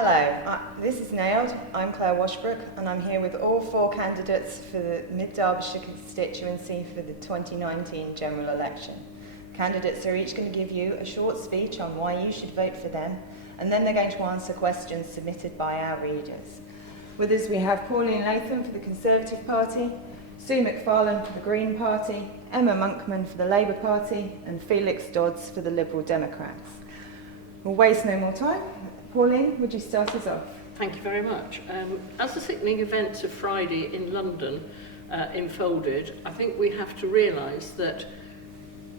Hello, this is Nailed. I'm Claire Washbrook and I'm here with all four candidates for the Mid-Derbyshire constituency for the 2019 general election. Candidates are each going to give you a short speech on why you should vote for them, and then they're going to answer questions submitted by our readers. With us we have Pauline Latham for the Conservative Party, Sue McFarlane for the Green Party, Emma Monkman for the Labour Party and Felix Dodds for the Liberal Democrats. We'll waste no more time. Pauline, would you start us off? Thank you very much. As the sickening events of Friday in London unfolded, I think we have to realise that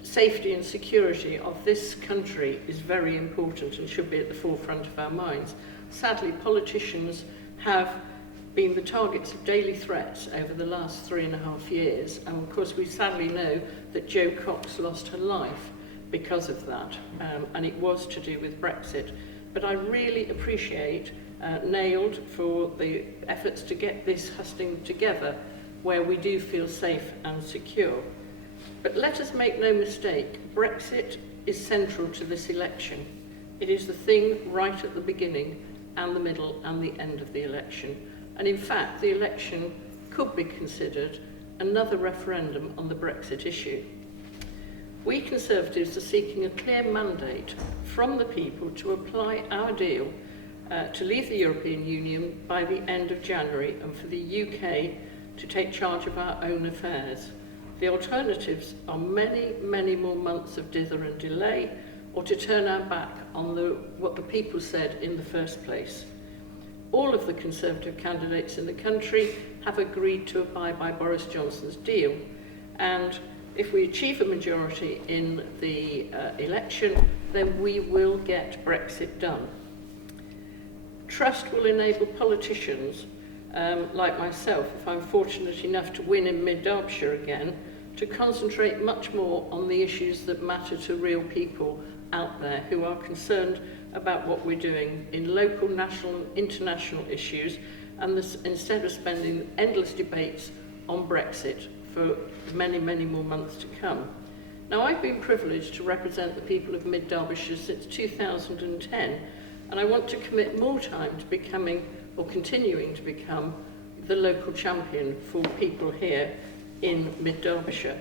safety and security of this country is very important and should be at the forefront of our minds. Sadly, politicians have been the targets of daily threats over the last 3.5 years, and of course we sadly know that Jo Cox lost her life because of that, and it was to do with Brexit. But I really appreciate Nailed for the efforts to get this Hustings together where we do feel safe and secure. But let us make no mistake, Brexit is central to this election. It is the thing right at the beginning and the middle and the end of the election. And in fact, the election could be considered another referendum on the Brexit issue. We Conservatives are seeking a clear mandate from the people to apply our deal to leave the European Union by the end of January and for the UK to take charge of our own affairs. The alternatives are many, many more months of dither and delay, or to turn our back on what the people said in the first place. All of the Conservative candidates in the country have agreed to abide by Boris Johnson's deal, and if we achieve a majority in the election, then we will get Brexit done. Trust will enable politicians like myself, if I'm fortunate enough to win in Mid-Derbyshire again, to concentrate much more on the issues that matter to real people out there who are concerned about what we're doing in local, national and international issues, and this, instead of spending endless debates on Brexit for many, many more months to come. Now, I've been privileged to represent the people of Mid-Derbyshire since 2010, and I want to commit more time to becoming, or continuing to become, the local champion for people here in Mid-Derbyshire.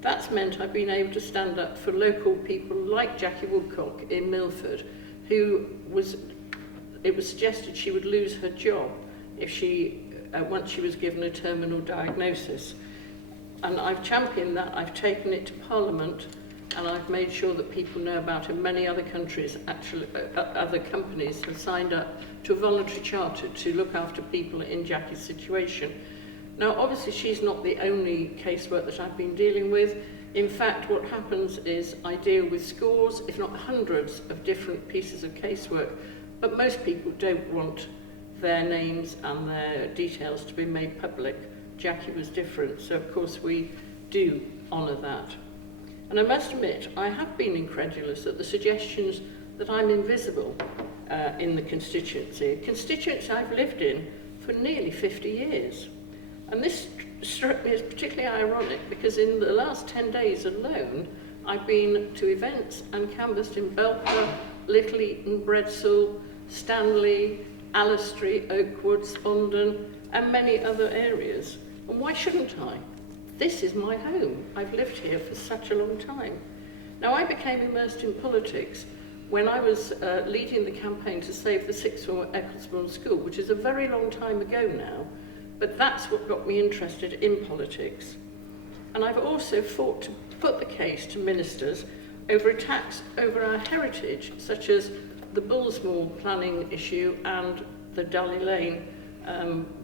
That's meant I've been able to stand up for local people like Jackie Woodcock in Milford, who it was suggested she would lose her job if once she was given a terminal diagnosis. And I've championed that, I've taken it to Parliament, and I've made sure that people know about it. Many other countries, actually, other companies have signed up to a voluntary charter to look after people in Jackie's situation. Now, obviously, she's not the only casework that I've been dealing with. In fact, what happens is I deal with scores, if not hundreds, of different pieces of casework, but most people don't want their names and their details to be made public. Jackie was different, so of course we do honour that. And I must admit, I have been incredulous at the suggestions that I'm invisible in the constituency, a constituency I've lived in for nearly 50 years. And this struck me as particularly ironic because in the last 10 days alone, I've been to events and canvassed in Belper, Little Eaton, Bredsall, Stanley, Allestree, Oakwood, Spondon, and many other areas. And why shouldn't I? This is my home. I've lived here for such a long time. Now, I became immersed in politics when I was leading the campaign to save the sixth form at Ecclesbourne School, which is a very long time ago now, but that's what got me interested in politics. And I've also fought to put the case to ministers over attacks over our heritage, such as the Bullsmore planning issue and the Dally Lane,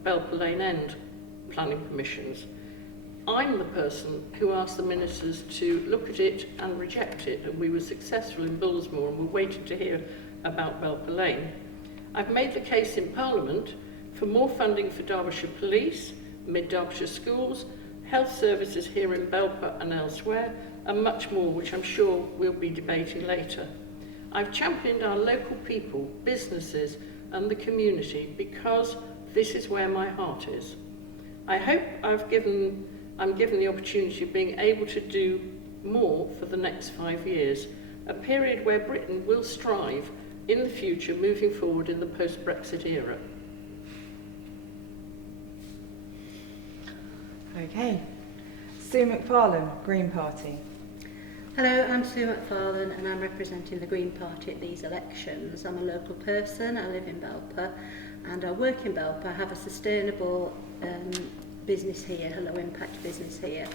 Belper Lane End planning permissions. I'm the person who asked the ministers to look at it and reject it, and we were successful in Bullsmore, and we're waiting to hear about Belper Lane. I've made the case in Parliament for more funding for Derbyshire Police, Mid-Derbyshire schools, health services here in Belper and elsewhere, and much more, which I'm sure we'll be debating later. I've championed our local people, businesses, and the community because this is where my heart is. I hope I'm given the opportunity of being able to do more for the next 5 years, a period where Britain will strive in the future moving forward in the post-Brexit era? Okay. Sue McFarlane, Green Party. Hello, I'm Sue McFarlane and I'm representing the Green Party at these elections. I'm a local person, I live in Belper and I work in Belper. I have a sustainable business here, a low impact business here.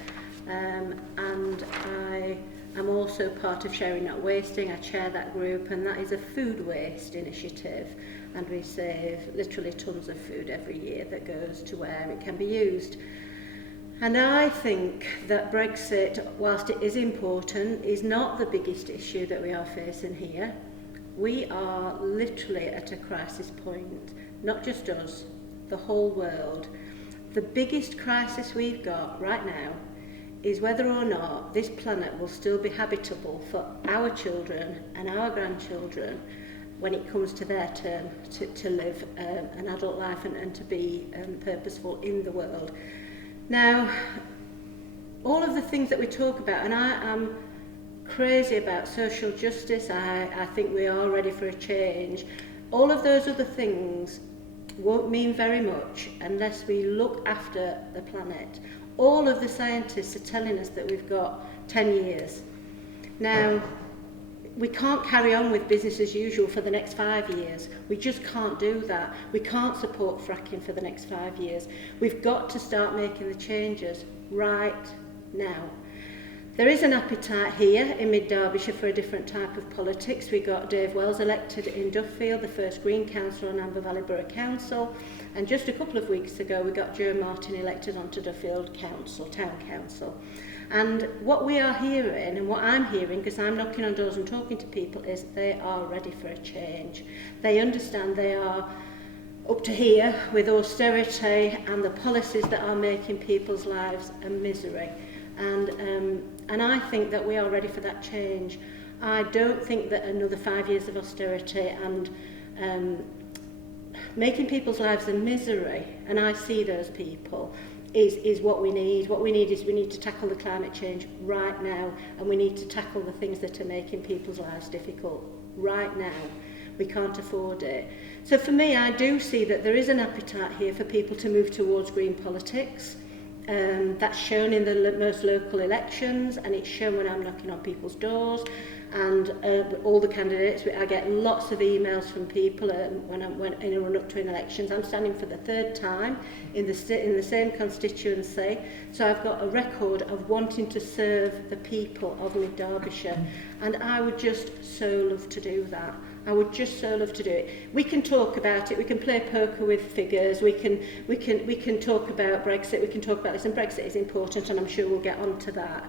And I am also part of Sharing Not Wasting. I chair that group and that is a food waste initiative and we save literally tons of food every year that goes to where it can be used. And I think that Brexit, whilst it is important, is not the biggest issue that we are facing here. We are literally at a crisis point, not just us, the whole world. The biggest crisis we've got right now is whether or not this planet will still be habitable for our children and our grandchildren when it comes to their turn to live an adult life and to be purposeful in the world. Now, all of the things that we talk about, and I am crazy about social justice, I think we are ready for a change. All of those other things won't mean very much unless we look after the planet. All of the scientists are telling us that we've got 10 years. Now, we can't carry on with business as usual for the next 5 years. We just can't do that. We can't support fracking for the next 5 years. We've got to start making the changes right now. There is an appetite here in mid-Derbyshire for a different type of politics. We got Dave Wells elected in Duffield, the first Green councillor on Amber Valley Borough Council, and just a couple of weeks ago we got Joe Martin elected onto Duffield Council, Town Council. And what we are hearing, and what I'm hearing, because I'm knocking on doors and talking to people, is they are ready for a change. They understand they are up to here with austerity and the policies that are making people's lives a misery. And I think that we are ready for that change. I don't think that another 5 years of austerity and making people's lives a misery, and I see those people, is what we need. What we need is we need to tackle the climate change right now, and we need to tackle the things that are making people's lives difficult right now. We can't afford it. So for me, I do see that there is an appetite here for people to move towards green politics. That's shown in the most local elections, and it's shown when I'm knocking on people's doors. And all the candidates, I get lots of emails from people when I run up to elections. I'm standing for the third time in the same constituency, so I've got a record of wanting to serve the people of Mid Derbyshire, and I would just so love to do that. I would just so love to do it. We can talk about it. We can play poker with figures. We can talk about Brexit. We can talk about this, and Brexit is important, and I'm sure we'll get on to that.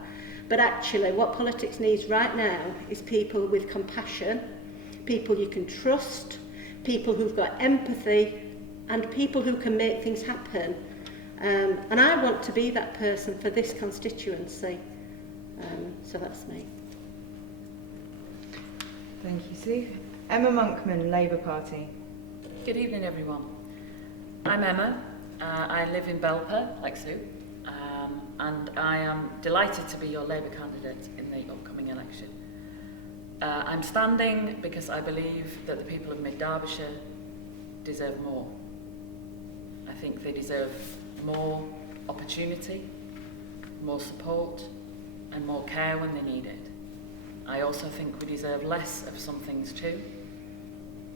But actually, what politics needs right now is people with compassion, people you can trust, people who've got empathy, and people who can make things happen. And I want to be that person for this constituency. So that's me. Thank you, Sue. Emma Monkman, Labour Party. Good evening, everyone. I'm Emma. I live in Belper, like Sue, and I am delighted to be your Labour candidate in the upcoming election. I'm standing because I believe that the people of Mid Derbyshire deserve more. I think they deserve more opportunity, more support, and more care when they need it. I also think we deserve less of some things too.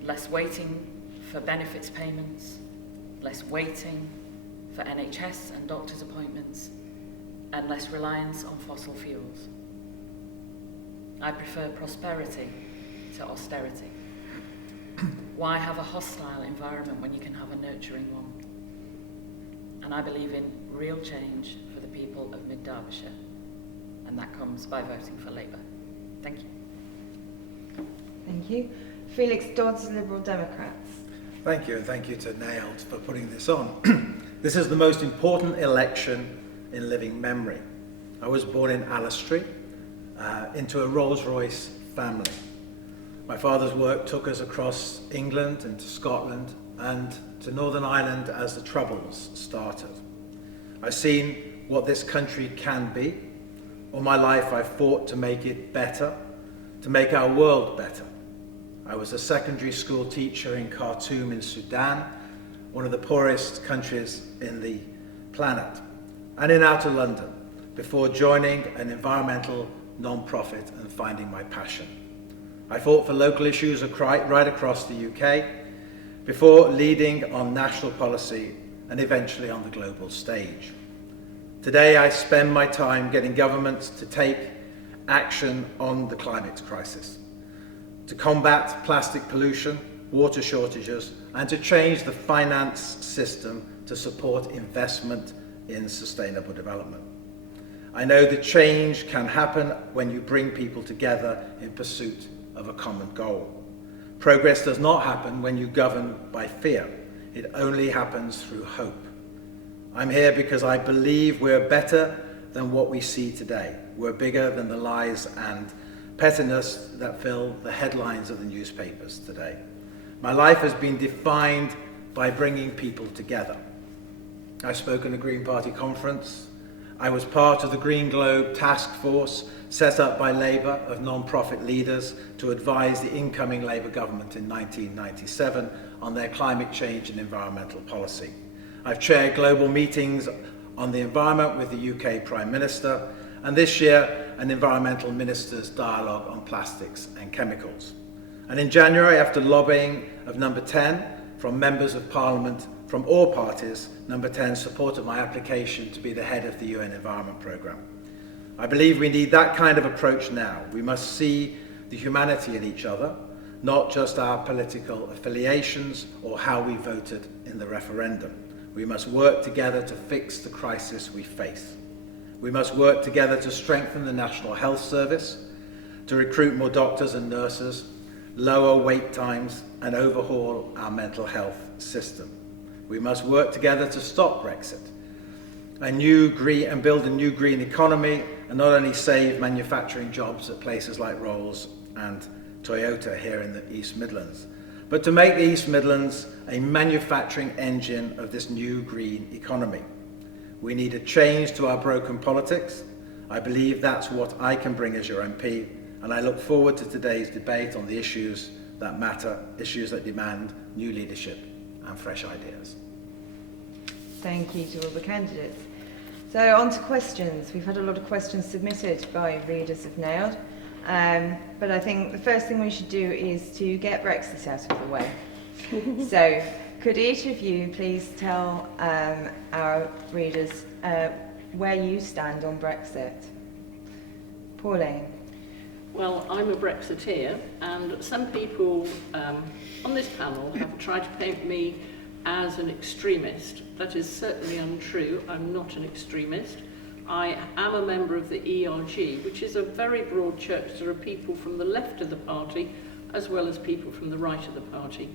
Less waiting for benefits payments, less waiting for NHS and doctors' appointments, and less reliance on fossil fuels. I prefer prosperity to austerity. Why have a hostile environment when you can have a nurturing one? And I believe in real change for the people of Mid Derbyshire, and that comes by voting for Labour. Thank you. Thank you. Felix Dodds, Liberal Democrats. Thank you, and thank you to Nailed for putting this on. This is the most important election in living memory. I was born in Allestree, into a Rolls-Royce family. My father's work took us across England and to Scotland and to Northern Ireland as the Troubles started. I've seen what this country can be. All my life I've fought to make it better, to make our world better. I was a secondary school teacher in Khartoum in Sudan, one of the poorest countries in the planet, and in outer London, before joining an environmental non-profit and finding my passion. I fought for local issues right across the UK, before leading on national policy and eventually on the global stage. Today I spend my time getting governments to take action on the climate crisis, to combat plastic pollution, water shortages, and to change the finance system to support investment in sustainable development. I know that change can happen when you bring people together in pursuit of a common goal. Progress does not happen when you govern by fear. It only happens through hope. I'm here because I believe we're better than what we see today. We're bigger than the lies and pettiness that fill the headlines of the newspapers today. My life has been defined by bringing people together. I spoke at a Green Party conference. I was part of the Green Globe task force set up by Labour of non-profit leaders to advise the incoming Labour government in 1997 on their climate change and environmental policy. I've chaired global meetings on the environment with the UK Prime Minister, and this year an environmental ministers' dialogue on plastics and chemicals. And in January, after lobbying of Number 10 from members of Parliament from all parties, Number 10 supported my application to be the head of the UN Environment Programme. I believe we need that kind of approach now. We must see the humanity in each other, not just our political affiliations or how we voted in the referendum. We must work together to fix the crisis we face. We must work together to strengthen the National Health Service, to recruit more doctors and nurses, lower wait times, and overhaul our mental health system. We must work together to stop Brexit, and build a new green economy, and not only save manufacturing jobs at places like Rolls and Toyota here in the East Midlands, but to make the East Midlands a manufacturing engine of this new green economy. We need a change to our broken politics. I believe that's what I can bring as your MP, and I look forward to today's debate on the issues that matter, issues that demand new leadership and fresh ideas. Thank you to all the candidates. So on to questions. We've had a lot of questions submitted by readers of Nailed, but I think the first thing we should do is to get Brexit out of the way. So could each of you please tell our readers where you stand on Brexit? Pauline. Well, I'm a Brexiteer, and some people on this panel have tried to paint me as an extremist. That is certainly untrue. I'm not an extremist. I am a member of the ERG, which is a very broad church. There are people from the left of the party as well as people from the right of the party.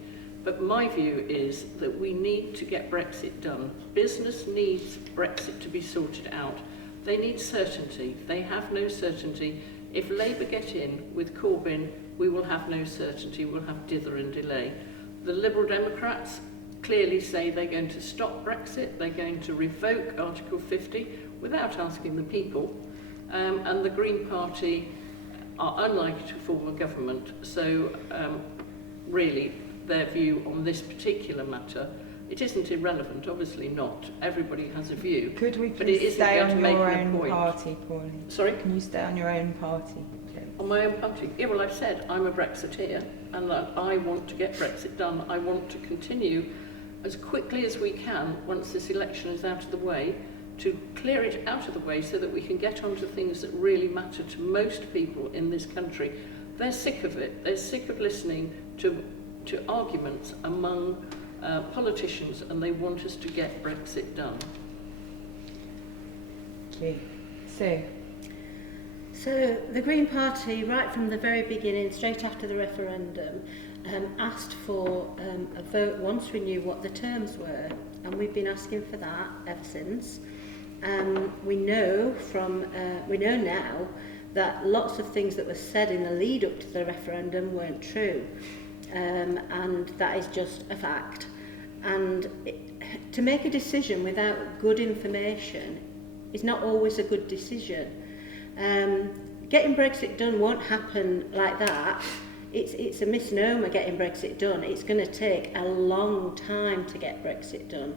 But my view is that we need to get Brexit done. Business needs Brexit to be sorted out. They need certainty. They have no certainty. If Labour get in with Corbyn, we will have no certainty. We'll have dither and delay. The Liberal Democrats clearly say they're going to stop Brexit, they're going to revoke Article 50 without asking the people, and the Green Party are unlikely to form a government. So really their view on this particular matter, it isn't irrelevant, obviously not. Everybody has a view. Could we but it please isn't stay going to on make your an own point. party, Pauline? Sorry? Can you stay on your own party, please? On my own party? Yeah, well, I've said I'm a Brexiteer, and that I want to get Brexit done. I want to continue as quickly as we can, once this election is out of the way, to clear it out of the way so that we can get on to things that really matter to most people in this country. They're sick of it. They're sick of listening to arguments among politicians, and they want us to get Brexit done. Okay. Sue. So the Green Party, right from the very beginning, straight after the referendum, asked for a vote once we knew what the terms were, and we've been asking for that ever since. We know now that lots of things that were said in the lead up to the referendum weren't true, and that is just a fact. And to make a decision without good information is not always a good decision. Getting Brexit done won't happen like that. it's a misnomer getting Brexit done. It's going to take a long time to get Brexit done.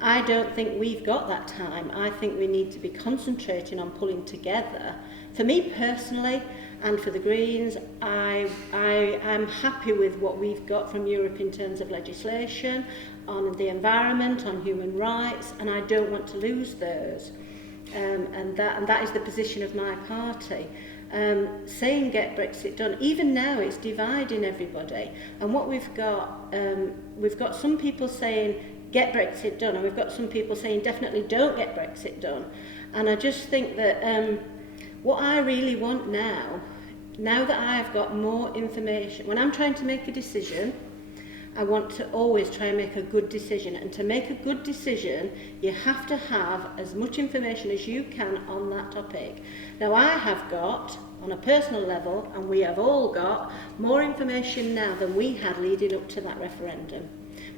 I don't think we've got that time. I think we need to be concentrating on pulling together. For me personally, and for the Greens, I'm happy with what we've got from Europe in terms of legislation, on the environment, on human rights, and I don't want to lose those. And that is the position of my party. Saying get Brexit done, even now it's dividing everybody. And what we've got some people saying get Brexit done, and we've got some people saying definitely don't get Brexit done. And I just think that what I really want now that I've got more information, when I'm trying to make a decision, I want to always try and make a good decision. And to make a good decision, you have to have as much information as you can on that topic. Now, I have got, on a personal level, and we have all got, more information now than we had leading up to that referendum.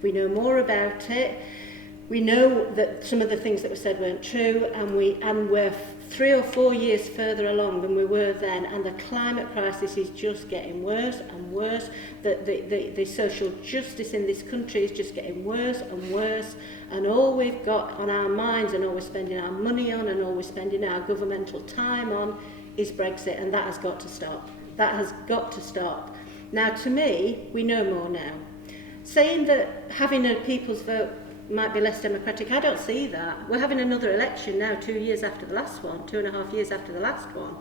We know more about it. We know that some of the things that were said weren't true, and we're 3 or 4 years further along than we were then, and the climate crisis is just getting worse and worse. The social justice in this country is just getting worse and worse, and all we've got on our minds and all we're spending our money on and all we're spending our governmental time on is Brexit, and that has got to stop. That has got to stop. Now, to me, we know more now. Saying that having a people's vote might be less democratic, I don't see that. We're having another election now 2 years after the last one, 2.5 years after the last one.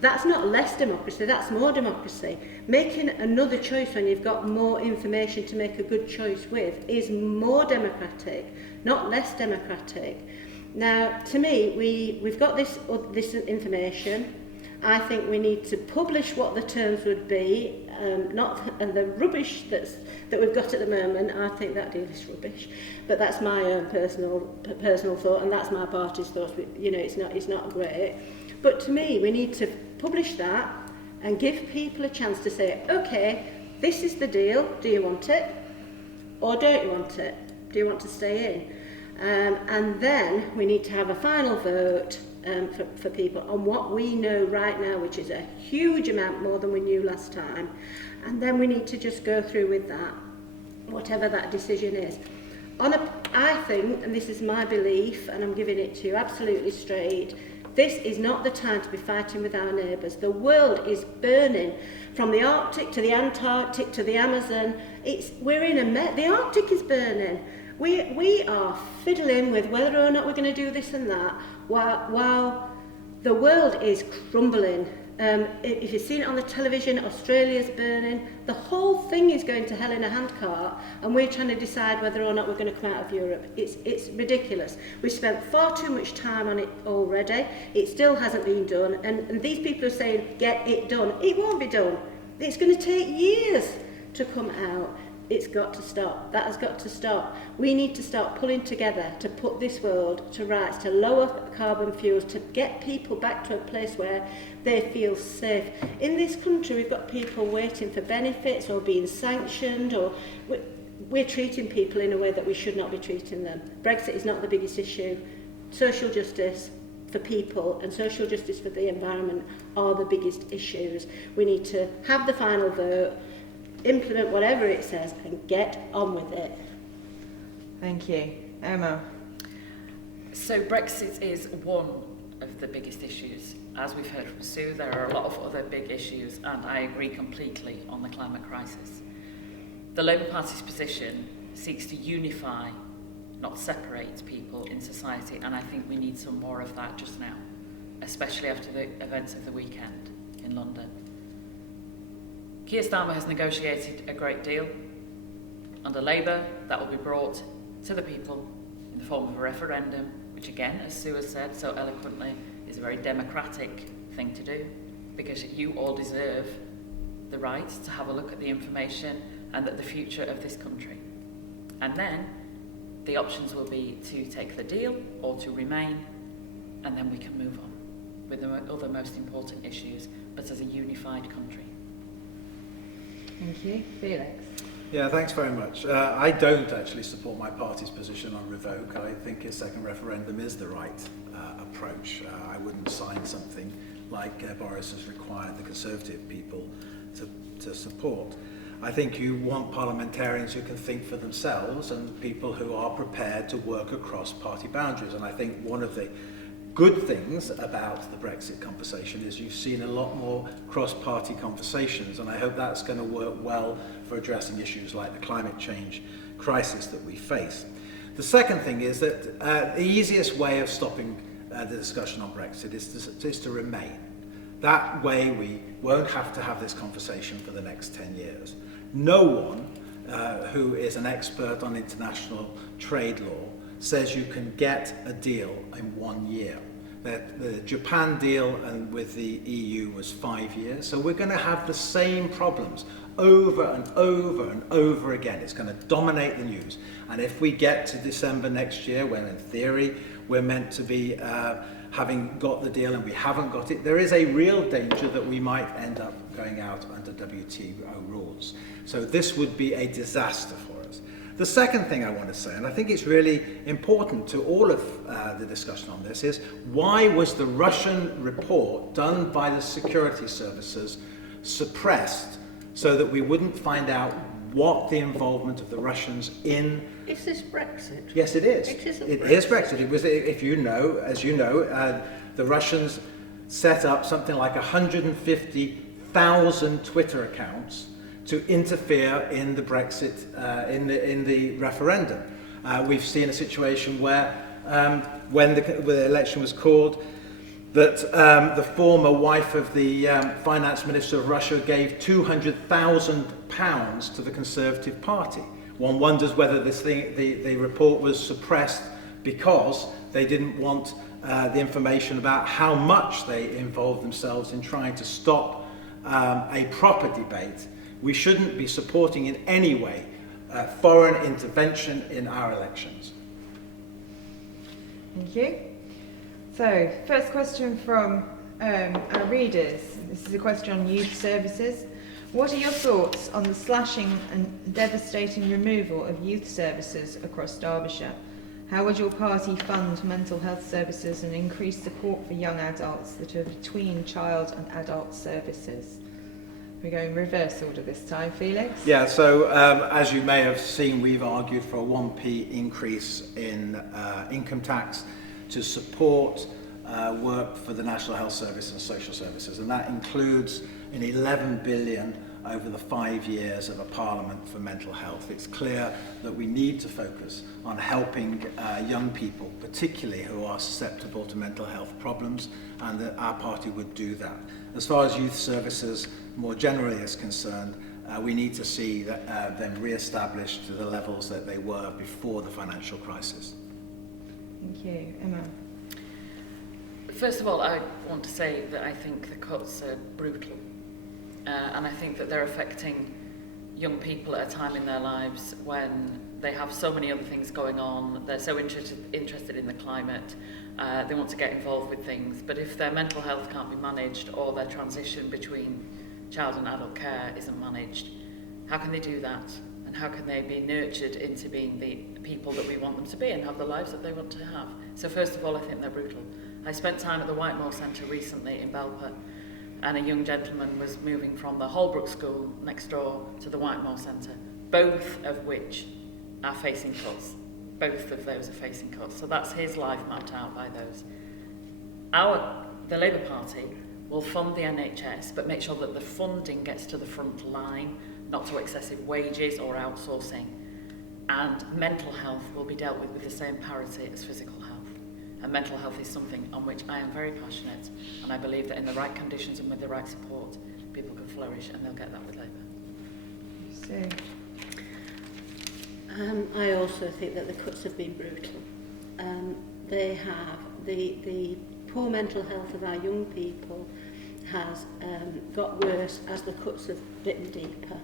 That's not less democracy, that's more democracy. Making another choice when you've got more information to make a good choice with is more democratic, not less democratic. Now, to me, we've got this information. I think we need to publish what the terms would be, and the rubbish that we've got at the moment. I think that deal is rubbish, but that's my own personal thought, and that's my party's thoughts. You know, it's not great. But to me, we need to publish that and give people a chance to say, okay, this is the deal. Do you want it, or don't you want it? Do you want to stay in? And then we need to have a final vote for people on what we know right now, which is a huge amount more than we knew last time. And then we need to just go through with that, whatever that decision is. I think, and this is my belief, and I'm giving it to you absolutely straight, this is not the time to be fighting with our neighbours. The world is burning, from the Arctic to the Antarctic to the Amazon. We're in a mess. The Arctic is burning. We are fiddling with whether or not we're going to do this and that, while the world is crumbling. If you've seen it on the television, Australia's burning. The whole thing is going to hell in a handcart, and we're trying to decide whether or not we're going to come out of Europe. It's ridiculous. We've spent far too much time on it already. It still hasn't been done, and these people are saying, get it done. It won't be done. It's going to take years to come out. It's got to stop. That has got to stop. We need to start pulling together to put this world to rights, to lower carbon fuels, to get people back to a place where they feel safe. In this country, we've got people waiting for benefits or being sanctioned, or we're treating people in a way that we should not be treating them. Brexit is not the biggest issue. Social justice for people and social justice for the environment are the biggest issues. We need to have the final vote, implement whatever it says, and get on with it. Thank you. Emma? So Brexit is one of the biggest issues. As we've heard from Sue, there are a lot of other big issues, and I agree completely on the climate crisis. The Labour Party's position seeks to unify, not separate people in society, and I think we need some more of that just now, especially after the events of the weekend in London. Keir Starmer has negotiated a great deal. Under Labour, that will be brought to the people in the form of a referendum, which again, as Sue has said so eloquently, is a very democratic thing to do, because you all deserve the right to have a look at the information and at the future of this country. And then the options will be to take the deal or to remain, and then we can move on with the other most important issues, but as a unified country. Thank you. Felix? Yeah, thanks very much. I don't actually support my party's position on revoke. I think a second referendum is the right approach. I wouldn't sign something like Boris has required the Conservative people to to support. I think you want parliamentarians who can think for themselves and people who are prepared to work across party boundaries. And I think one of the good things about the Brexit conversation is you've seen a lot more cross-party conversations, and I hope that's going to work well for addressing issues like the climate change crisis that we face. The second thing is that the easiest way of stopping the discussion on Brexit is to remain. That way we won't have to have this conversation for the next 10 years. No one who is an expert on international trade law says you can get a deal in 1 year. The Japan deal and with the EU was 5 years, so we're going to have the same problems over and over and over again. It's going to dominate the news. And if we get to December next year, when in theory we're meant to be having got the deal and we haven't got it, there is a real danger that we might end up going out under WTO rules. So this would be a disaster for us. The second thing I want to say, and I think it's really important to all of the discussion on this, is why was the Russian report done by the security services suppressed so that we wouldn't find out what the involvement of the Russians in... Is this Brexit? Yes, it is. It isn't It Brexit. is Brexit. It was, if you know, as you know, the Russians set up something like 150,000 Twitter accounts to interfere in the Brexit, in the referendum. We've seen a situation where, when the election was called, that the former wife of the finance minister of Russia gave £200,000 to the Conservative Party. One wonders whether the report was suppressed because they didn't want the information about how much they involved themselves in trying to stop a proper debate. We shouldn't be supporting in any way foreign intervention in our elections. Thank you. So, first question from our readers. This is a question on youth services. What are your thoughts on the slashing and devastating removal of youth services across Derbyshire? How would your party fund mental health services and increase support for young adults that are between child and adult services? We're going reverse order this time, Felix. Yeah, so as you may have seen, we've argued for a 1p increase in income tax to support work for the National Health Service and social services, and that includes an 11 billion over the 5 years of a Parliament for mental health. It's clear that we need to focus on helping young people, particularly who are susceptible to mental health problems, and that our party would do that. As far as youth services more generally is concerned, we need to see that, them re-established to the levels that they were before the financial crisis. Thank you. Emma. First of all, I want to say that I think the cuts are brutal. And I think that they're affecting young people at a time in their lives when they have so many other things going on. They're so interested in the climate. They want to get involved with things. But if their mental health can't be managed, or their transition between child and adult care isn't managed, how can they do that? And how can they be nurtured into being the people that we want them to be and have the lives that they want to have? So first of all, I think they're brutal. I spent time at the Whitemore Centre recently in Belper, and a young gentleman was moving from the Holbrook School next door to the Whitemore Centre, both of which are facing cuts. Both of those are facing cuts. So that's his life mapped out by those. The Labour Party will fund the NHS, but make sure that the funding gets to the front line, not to excessive wages or outsourcing. And mental health will be dealt with the same parity as physical health. And mental health is something on which I am very passionate, and I believe that in the right conditions and with the right support, people can flourish, and they'll get that with Labour. So, I also think that the cuts have been brutal. They have, the poor mental health of our young people has got worse as the cuts have bitten deeper,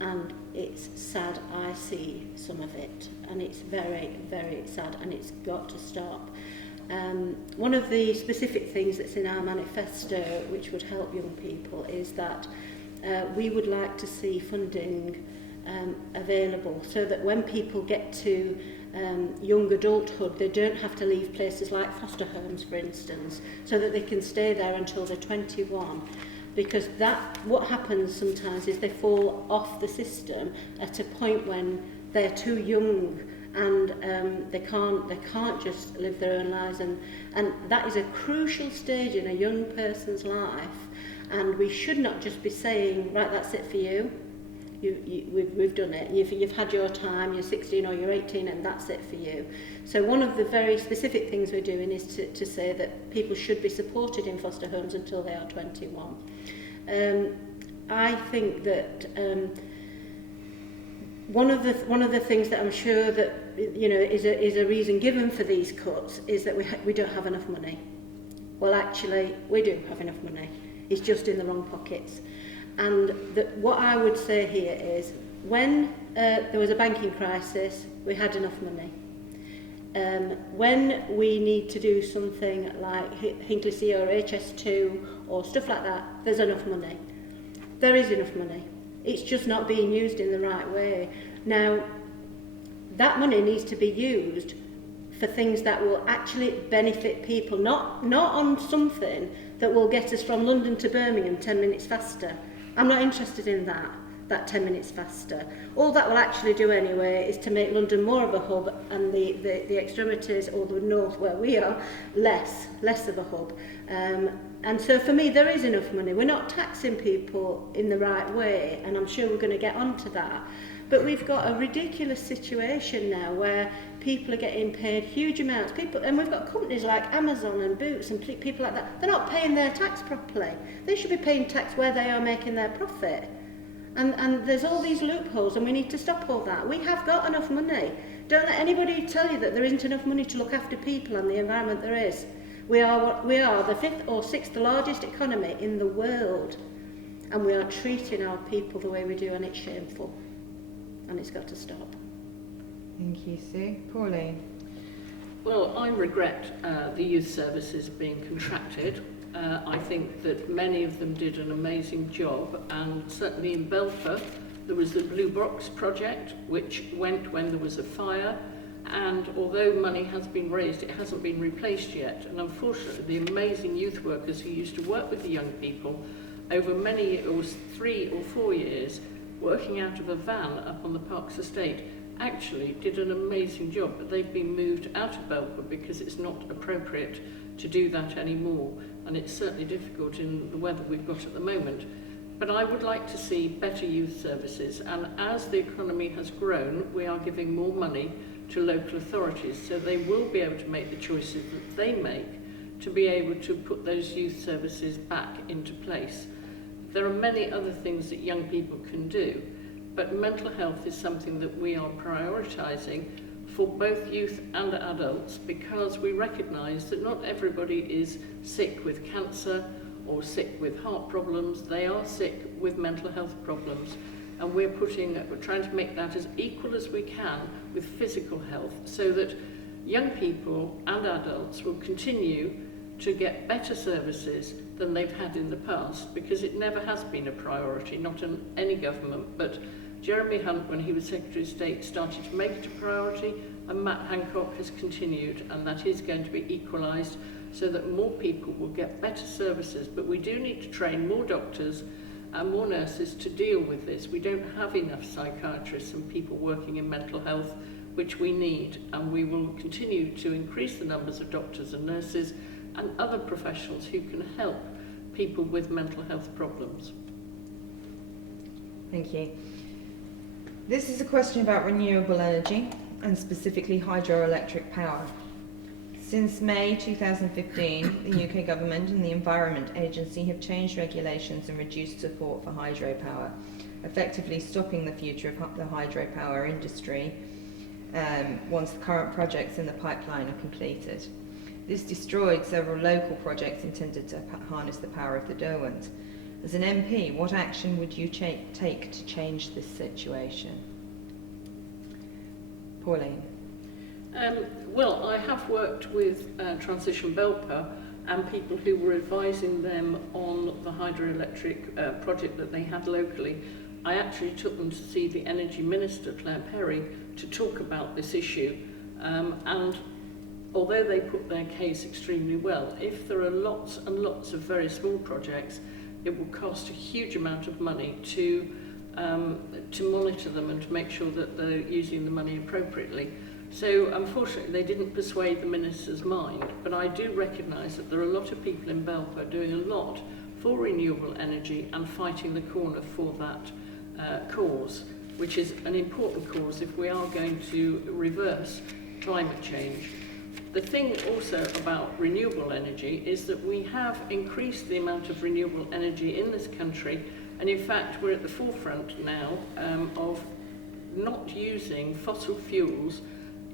and it's sad. I see some of it, and it's very, very sad, and it's got to stop. One of the specific things that's in our manifesto which would help young people is that we would like to see funding available so that when people get to young adulthood, they don't have to leave places like foster homes, for instance, so that they can stay there until they're 21. because what happens sometimes is they fall off the system at a point when they're too young and they can't just live their own lives, and that is a crucial stage in a young person's life, and we should not just be saying, right, that's it for you. We've done it. You've had your time. You're 16 or you're 18, and that's it for you. So one of the very specific things we're doing is to say that people should be supported in foster homes until they are 21. I think that one of the things that I'm sure that is a reason given for these cuts is that we don't have enough money. Well, actually, we do have enough money. It's just in the wrong pockets. And what I would say here is, when there was a banking crisis, we had enough money. When we need to do something like Hinkley or HS2 or stuff like that, there's enough money. There is enough money. It's just not being used in the right way. Now, that money needs to be used for things that will actually benefit people, not on something that will get us from London to Birmingham 10 minutes faster. I'm not interested in that 10 minutes faster. All that will actually do anyway is to make London more of a hub, and the extremities, or the north where we are, less of a hub. And so for me, there is enough money. We're not taxing people in the right way, and I'm sure we're going to get onto that. But we've got a ridiculous situation now where people are getting paid huge amounts. And we've got companies like Amazon and Boots and people like that. They're not paying their tax properly. They should be paying tax where they are making their profit. And there's all these loopholes, and we need to stop all that. We have got enough money. Don't let anybody tell you that there isn't enough money to look after people and the environment. There is. We are the 5th or 6th largest economy in the world, and we are treating our people the way we do, and it's shameful. And it's got to stop. Thank you, Sue. Pauline? Well, I regret the youth services being contracted. I think that many of them did an amazing job, and certainly in Belper there was the Blue Box project, which went when there was a fire, and although money has been raised, it hasn't been replaced yet. And unfortunately, the amazing youth workers who used to work with the young people over many years, 3 or 4 years, working out of a van up on the Parks estate, actually did an amazing job, but they've been moved out of Belper because it's not appropriate to do that anymore, and it's certainly difficult in the weather we've got at the moment. But I would like to see better youth services, and as the economy has grown, we are giving more money to local authorities, so they will be able to make the choices that they make to be able to put those youth services back into place. There are many other things that young people can do, but mental health is something that we are prioritising for both youth and adults, because we recognise that not everybody is sick with cancer or sick with heart problems. They are sick with mental health problems, and we're trying to make that as equal as we can with physical health, so that young people and adults will continue to get better services than they've had in the past, because it never has been a priority, not in any government, but Jeremy Hunt, when he was Secretary of State, started to make it a priority, and Matt Hancock has continued, and that is going to be equalised so that more people will get better services. But we do need to train more doctors and more nurses to deal with this. We don't have enough psychiatrists and people working in mental health, which we need, and we will continue to increase the numbers of doctors and nurses and other professionals who can help people with mental health problems. Thank you. This is a question about renewable energy, and specifically hydroelectric power. Since May 2015, the UK government and the Environment Agency have changed regulations and reduced support for hydropower, effectively stopping the future of the hydropower industry once the current projects in the pipeline are completed. This destroyed several local projects intended to harness the power of the Derwent. As an MP, what action would you take to change this situation? Pauline? Well, I have worked with Transition Belper and people who were advising them on the hydroelectric project that they had locally. I actually took them to see the Energy Minister, Claire Perry, to talk about this issue. And although they put their case extremely well, if there are lots and lots of very small projects, it will cost a huge amount of money to monitor them and to make sure that they're using the money appropriately. So unfortunately they didn't persuade the minister's mind, but I do recognise that there are a lot of people in Belper doing a lot for renewable energy and fighting the corner for that cause, which is an important cause if we are going to reverse climate change. The thing also about renewable energy is that we have increased the amount of renewable energy in this country, and in fact we're at the forefront now of not using fossil fuels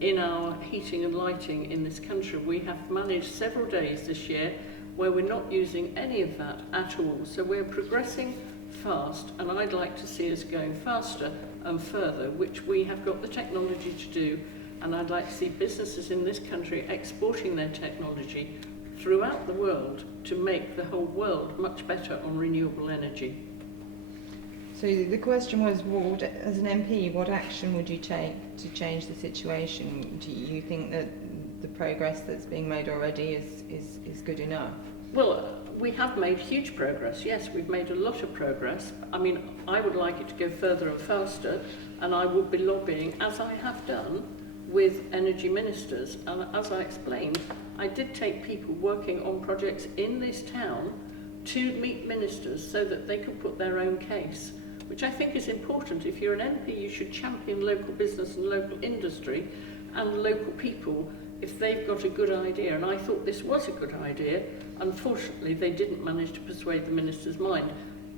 in our heating and lighting in this country. We have managed several days this year where we're not using any of that at all. So we're progressing fast, and I'd like to see us going faster and further, which we have got the technology to do, and I'd like to see businesses in this country exporting their technology throughout the world to make the whole world much better on renewable energy. So the question was, as an MP, what action would you take to change the situation? Do you think that the progress that's being made already is good enough? Well, we have made huge progress. Yes, we've made a lot of progress. I mean, I would like it to go further and faster, and I would be lobbying, as I have done, with energy ministers. And as I explained, I did take people working on projects in this town to meet ministers so that they could put their own case, which I think is important. If you're an MP, you should champion local business and local industry and local people if they've got a good idea. And I thought this was a good idea. Unfortunately, they didn't manage to persuade the minister's mind.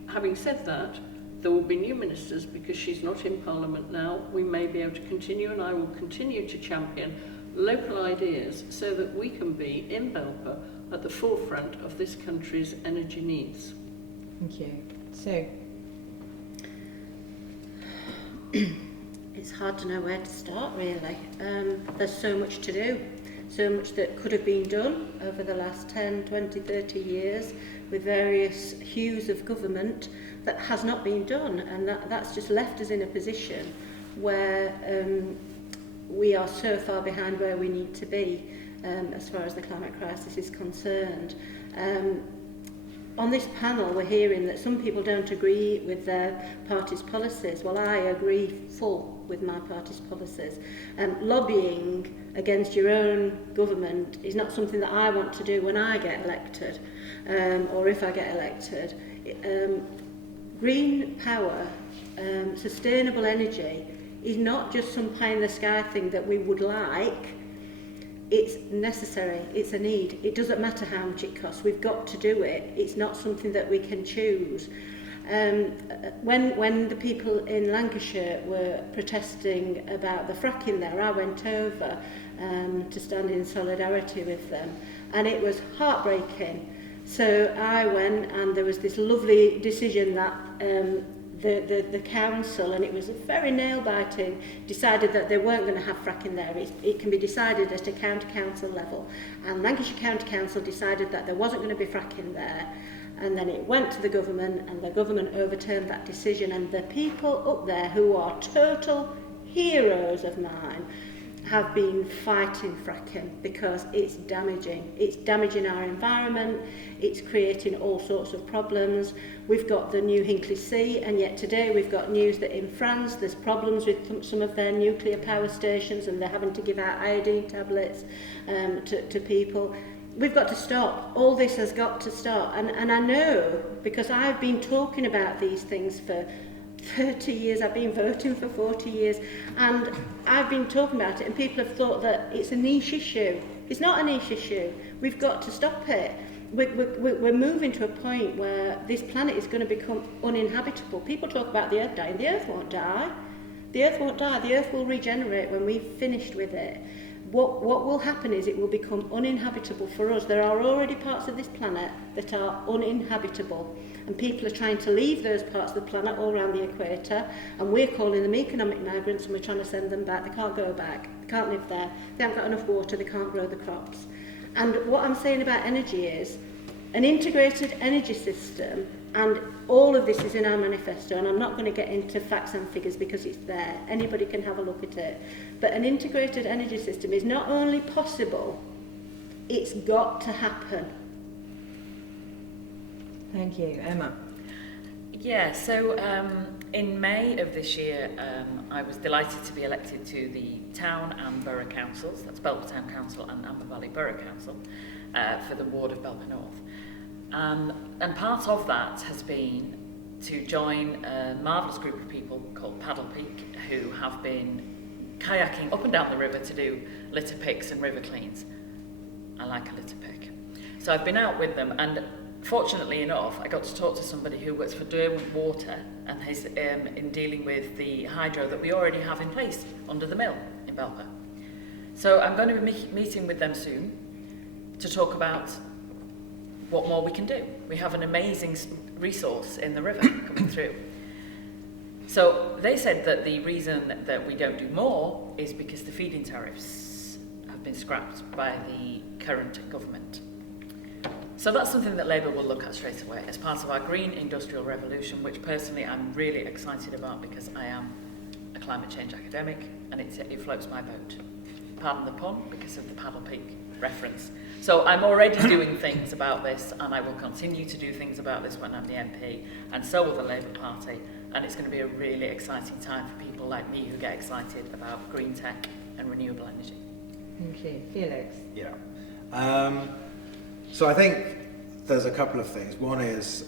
Having said that, there will be new ministers because she's not in Parliament now. We may be able to continue, and I will continue to champion local ideas so that we can be, in Belper, at the forefront of this country's energy needs. Thank you. So, it's hard to know where to start, really. There's so much to do, so much that could have been done over the last 10, 20, 30 years with various hues of government that has not been done, and that's just left us in a position where we are so far behind where we need to be as far as the climate crisis is concerned. On this panel, we're hearing that some people don't agree with their party's policies. Well, I agree full with my party's policies. Lobbying against your own government is not something that I want to do when I get elected, or if I get elected. Green power, sustainable energy, is not just some pie-in-the-sky thing that we would like. It's necessary, it's a need. It doesn't matter how much it costs, we've got to do it. It's not something that we can choose. When the people in Lancashire were protesting about the fracking there, I went over to stand in solidarity with them, and it was heartbreaking. So I went, and there was this lovely decision that the council, and it was very nail-biting, decided that they weren't going to have fracking there. It can be decided at a county council level, and Lancashire County Council decided that there wasn't going to be fracking there, and then it went to the government, and the government overturned that decision, and the people up there, who are total heroes of mine, have been fighting fracking because it's damaging our environment, it's creating all sorts of problems. We've got the new Hinkley C, and yet today we've got news that in France there's problems with some of their nuclear power stations, and they're having to give out iodine tablets to people. We've got to stop. All this has got to stop, and I know, because I've been talking about these things for 30 years, I've been voting for 40 years, and I've been talking about it, and people have thought that it's a niche issue. It's not a niche issue. We've got to stop it. We're moving to a point where this planet is going to become uninhabitable. People talk about the Earth dying. The Earth won't die. The Earth won't die. The Earth will regenerate when we've finished with it. What will happen is it will become uninhabitable for us. There are already parts of this planet that are uninhabitable, and people are trying to leave those parts of the planet all around the equator, and we're calling them economic migrants, and we're trying to send them back. They can't go back. They can't live there. They haven't got enough water. They can't grow the crops. And what I'm saying about energy is an integrated energy system, and all of this is in our manifesto, and I'm not going to get into facts and figures because it's there. Anybody can have a look at it. But an integrated energy system is not only possible, it's got to happen. Thank you. Emma? Yeah, so in May of this year, I was delighted to be elected to the town and borough councils, that's Belper Town Council and Amber Valley Borough Council, for the ward of Belper North. And part of that has been to join a marvellous group of people called Paddle Peak, who have been kayaking up and down the river to do litter picks and river cleans. I like a litter pick. So I've been out with them, and fortunately enough, I got to talk to somebody who works for Derbyshire Water and is in dealing with the hydro that we already have in place under the mill in Belper. So I'm going to be meeting with them soon to talk about what more we can do. We have an amazing resource in the river coming through. So they said that the reason that we don't do more is because the feed-in tariffs have been scrapped by the current government. So that's something that Labour will look at straight away as part of our green industrial revolution, which personally I'm really excited about because I am a climate change academic and it floats my boat. Pardon the pun, because of the Paddle Peak reference. So I'm already doing things about this, and I will continue to do things about this when I'm the MP, and so will the Labour Party, and it's going to be a really exciting time for people like me who get excited about green tech and renewable energy. Thank you. Felix? Yeah. So I think there's a couple of things. One is,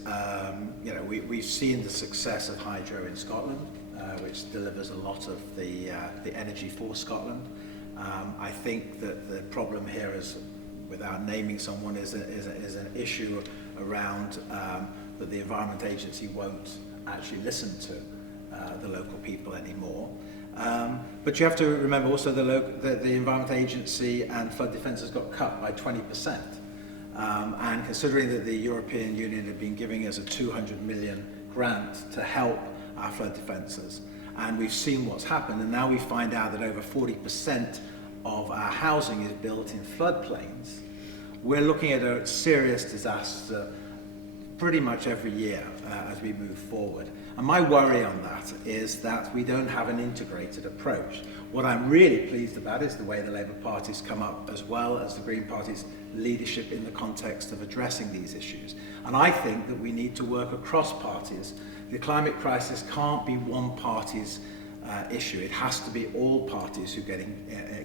we've seen the success of hydro in Scotland, which delivers a lot of the energy for Scotland. I think that the problem here is, without naming someone, is an issue around that the Environment Agency won't actually listen to the local people anymore. But you have to remember also the Environment Agency and flood defence has got cut by 20%. And considering that the European Union have been giving us a 200 million grant to help our flood defences, and we've seen what's happened, and now we find out that over 40% of our housing is built in floodplains, we're looking at a serious disaster pretty much every year as we move forward. And my worry on that is that we don't have an integrated approach. What I'm really pleased about is the way the Labour Party's come up, as well as the Green Party's leadership in the context of addressing these issues. And I think that we need to work across parties. The climate crisis can't be one party's issue. It has to be all parties who get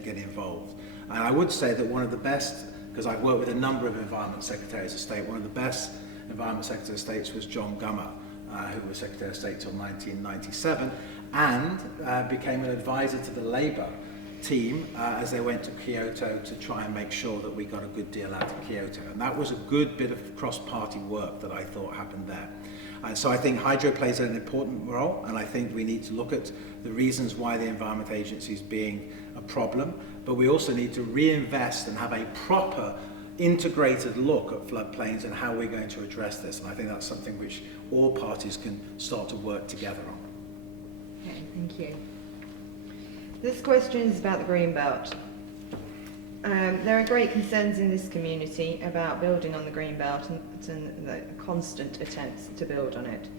involved. And I would say that one of the best, because I've worked with a number of Environment Secretaries of State, one of the best Environment Secretary of States was John Gummer, who was Secretary of State till 1997, and became an advisor to the Labour team as they went to Kyoto to try and make sure that we got a good deal out of Kyoto. And that was a good bit of cross-party work that I thought happened there. And so I think hydro plays an important role, and I think we need to look at the reasons why the Environment Agency is being a problem, but we also need to reinvest and have a proper integrated look at floodplains and how we're going to address this. And I think that's something which all parties can start to work together on. Okay, thank you. This question is about the Green Belt. There are great concerns in this community about building on the Green Belt and the constant attempts to build on it.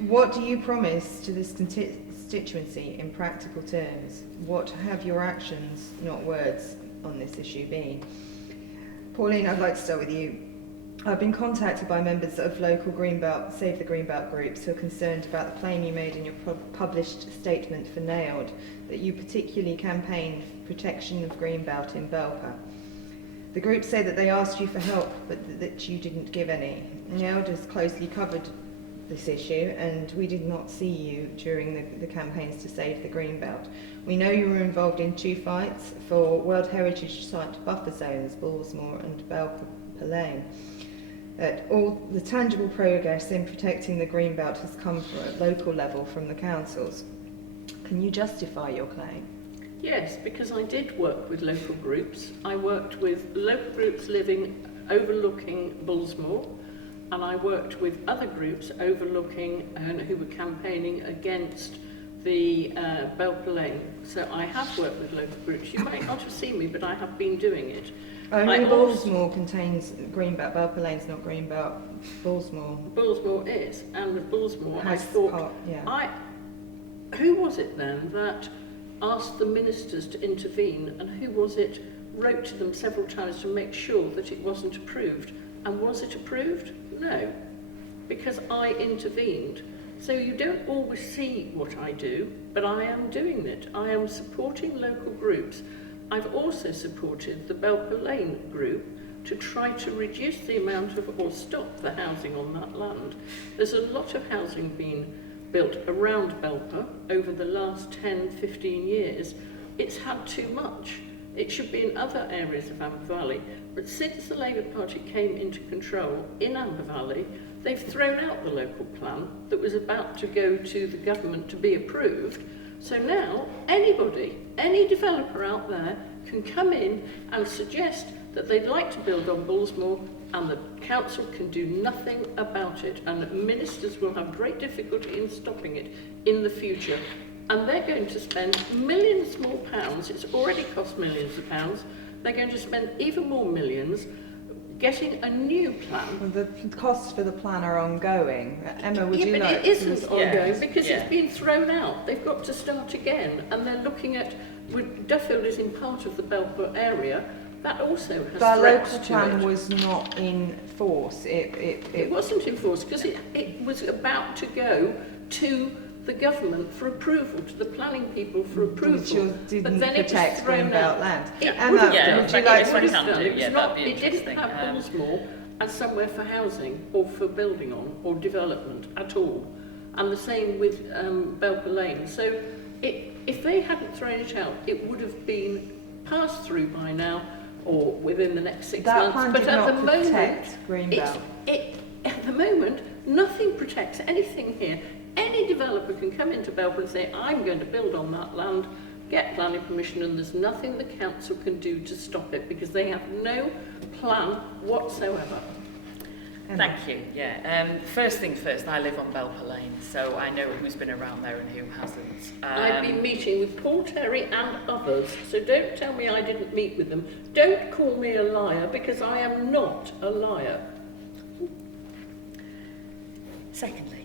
What do you promise to this constituency in practical terms? What have your actions, not words, on this issue been? Pauline, I'd like to start with you. I've been contacted by members of local Greenbelt, Save the Greenbelt groups who are concerned about the claim you made in your published statement for NAILD that you particularly campaigned for protection of Greenbelt in Belper. The groups say that they asked you for help, but that you didn't give any. NAILD has closely covered this issue, and we did not see you during the campaigns to save the Greenbelt. We know you were involved in 2 fights for World Heritage Site buffer zones, Ballsmoor and Belper Lane. All the tangible progress in protecting the Greenbelt has come from at local level from the councils. Can you justify your claim? Yes, because I did work with local groups. I worked with local groups living overlooking Bullsmoor, and I worked with other groups overlooking and who were campaigning against the Belper Lane. So I have worked with local groups. You might not have seen me, but I have been doing it. Only Bullsmoor contains Greenbelt. Belper Lane's not Greenbelt. Bullsmoor. Bullsmoor is, and with Bullsmoor I thought, who was it then that asked the ministers to intervene, and who was it wrote to them several times to make sure that it wasn't approved? And was it approved? No, because I intervened. So you don't always see what I do, but I am doing it. I am supporting local groups. I've also supported the Belper Lane group to try to reduce the amount of, or stop the housing on that land. There's a lot of housing being built around Belper over the last 10, 15 years. It's had too much. It should be in other areas of Amber Valley. But since the Labour Party came into control in Amber Valley, they've thrown out the local plan that was about to go to the government to be approved. So now anybody, any developer out there can come in and suggest that they'd like to build on Bullsmore, and the council can do nothing about it, and ministers will have great difficulty in stopping it in the future. And they're going to spend millions more pounds. It's already cost millions of pounds. They're going to spend even more millions getting a new plan. Well, the costs for the plan are ongoing. Emma, would you but like it isn't to... ongoing because it's been thrown out. They've got to start again, and they're looking at, Duffield is in part of the Belper area. That also has The threats local to plan it. was not in force. It wasn't enforced because it was about to go to the government for approval, to the planning people for approval. Which but didn't then it was protect thrown Greenbelt out. land. Emma, Emma, Yeah, would but you like it's to... what can do. It was Yeah, not, that'd be it didn't interesting. have Bullsmore as somewhere for housing or for building on or development at all. And the same with Belper Lane. So if they hadn't thrown it out, it would have been passed through by now or within the next 6 That months. plan But did at not the moment, protect Greenbelt. at the moment, nothing protects anything here. Any developer can come into Belper and say, I'm going to build on that land, get planning permission, and there's nothing the council can do to stop it because they have no plan whatsoever. Thank you. Yeah. First thing first, I live on Belper Lane, so I know who's been around there and who hasn't. I've been meeting with Paul Terry and others, so don't tell me I didn't meet with them. Don't call me a liar because I am not a liar. Secondly,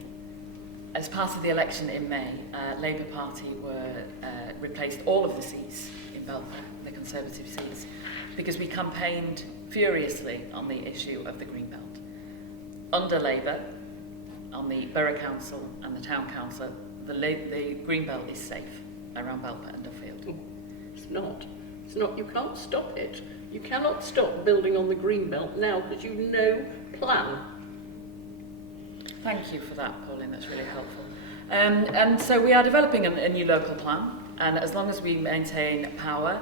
as part of the election in May, Labour Party replaced all of the seats in Belper, the Conservative seats, because we campaigned furiously on the issue of the Greenbelt. Under Labour, on the Borough Council and the Town Council, the Greenbelt is safe around Belper and Duffield. It's not. It's not. You can't stop it. You cannot stop building on the Greenbelt now because you've no plan. Thank you for that, Pauline, that's really helpful. And so we are developing a new local plan, and as long as we maintain power,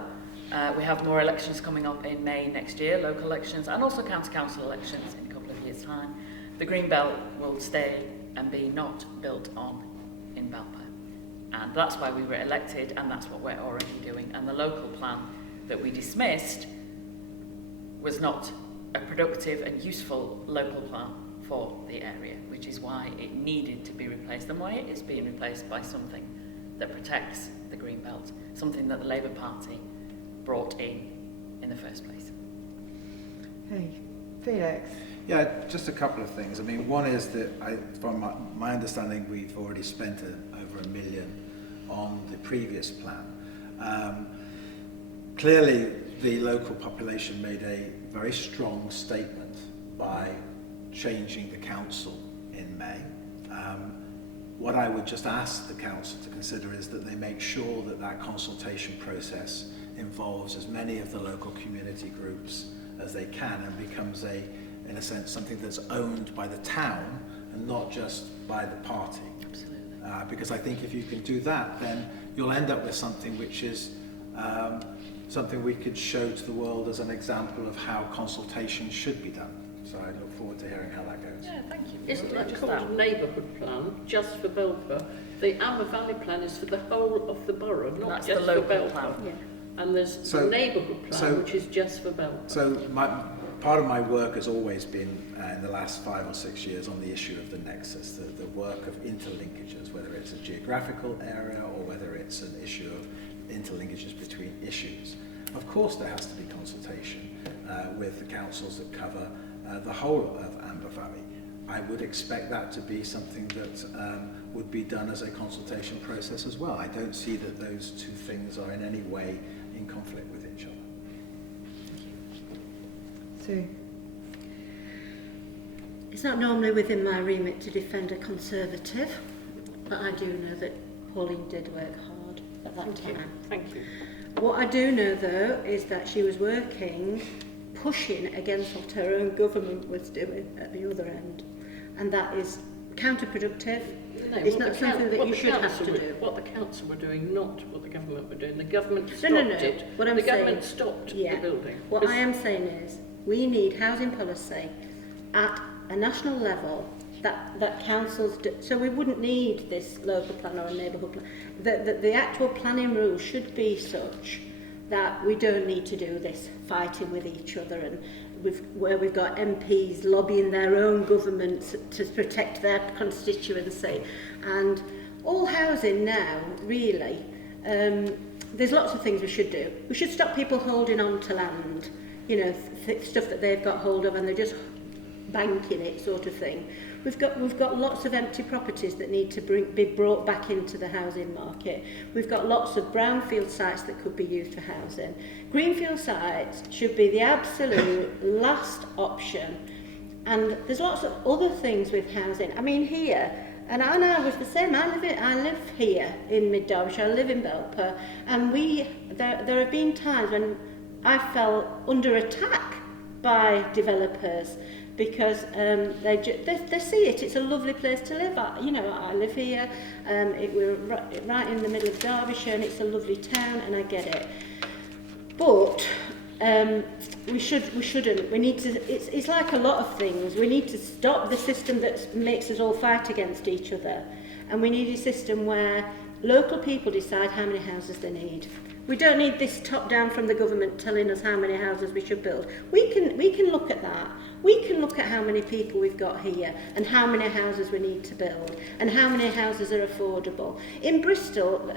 we have more elections coming up in May next year, local elections, and also county council elections in a couple of years' time. The Greenbelt will stay and be not built on in Belper. And that's why we were elected, and that's what we're already doing. And the local plan that we dismissed was not a productive and useful local plan for the area, which is why it needed to be replaced and why it is being replaced by something that protects the Greenbelt, something that the Labour Party brought in the first place. Hey, Felix. Yeah, just a couple of things. I mean, one is that from my understanding, we've already spent over £1 million on the previous plan. Clearly, the local population made a very strong statement by changing the council in May. What I would just ask the council to consider is that they make sure that that consultation process involves as many of the local community groups as they can and becomes in a sense, something that's owned by the town and not just by the party. Absolutely. Because I think if you can do that, then you'll end up with something which is something we could show to the world as an example of how consultation should be done. So I look forward to hearing how that goes. Yeah, thank you. Isn't that Just called a neighbourhood plan, just for Belper? The Amber Valley plan is for the whole of the borough, not That's just the for local Belper. plan. Yeah. And there's the neighbourhood plan, which is just for Belper. So part of my work has always been in the last 5 or 6 years on the issue of the nexus, the work of interlinkages, whether it's a geographical area or whether it's an issue of interlinkages between issues. Of course there has to be consultation with the councils that cover the whole of Amber Valley. I would expect that to be something that would be done as a consultation process as well. I don't see that those two things are in any way in conflict with each other. Sue. It's not normally within my remit to defend a Conservative, but I do know that Pauline did work hard at that time. Thank you. What I do know, though, is that she was working, pushing against what her own government was doing at the other end. And that is counterproductive. No, It's not something that you should have to do. What the council were doing, not what the government were doing. The government stopped No. it. What I'm the saying, government stopped the building. What I am saying is, we need housing policy at a national level that councils do. So we wouldn't need this local plan or a neighbourhood plan. The actual planning rules should be such that we don't need to do this fighting with each other, and where we've got MPs lobbying their own governments to protect their constituency. And all housing now, really, there's lots of things we should do. We should stop people holding on to land, you know, stuff that they've got hold of and they're just banking it, sort of thing. We've got lots of empty properties that need to be brought back into the housing market. We've got lots of brownfield sites that could be used for housing. Greenfield sites should be the absolute last option. And there's lots of other things with housing. I mean, here, and I was the same. I live here in Mid-Derbyshire. I live in Belper, and there have been times when I fell under attack by developers, because they see it. It's a lovely place to live. I live here. We're right in the middle of Derbyshire, and it's a lovely town, and I get it. But we shouldn't. We need to. It's like a lot of things. We need to stop the system that makes us all fight against each other, and we need a system where local people decide how many houses they need. We don't need this top down from the government telling us how many houses we should build. We can look at that. We can look at how many people we've got here and how many houses we need to build and how many houses are affordable. In Bristol,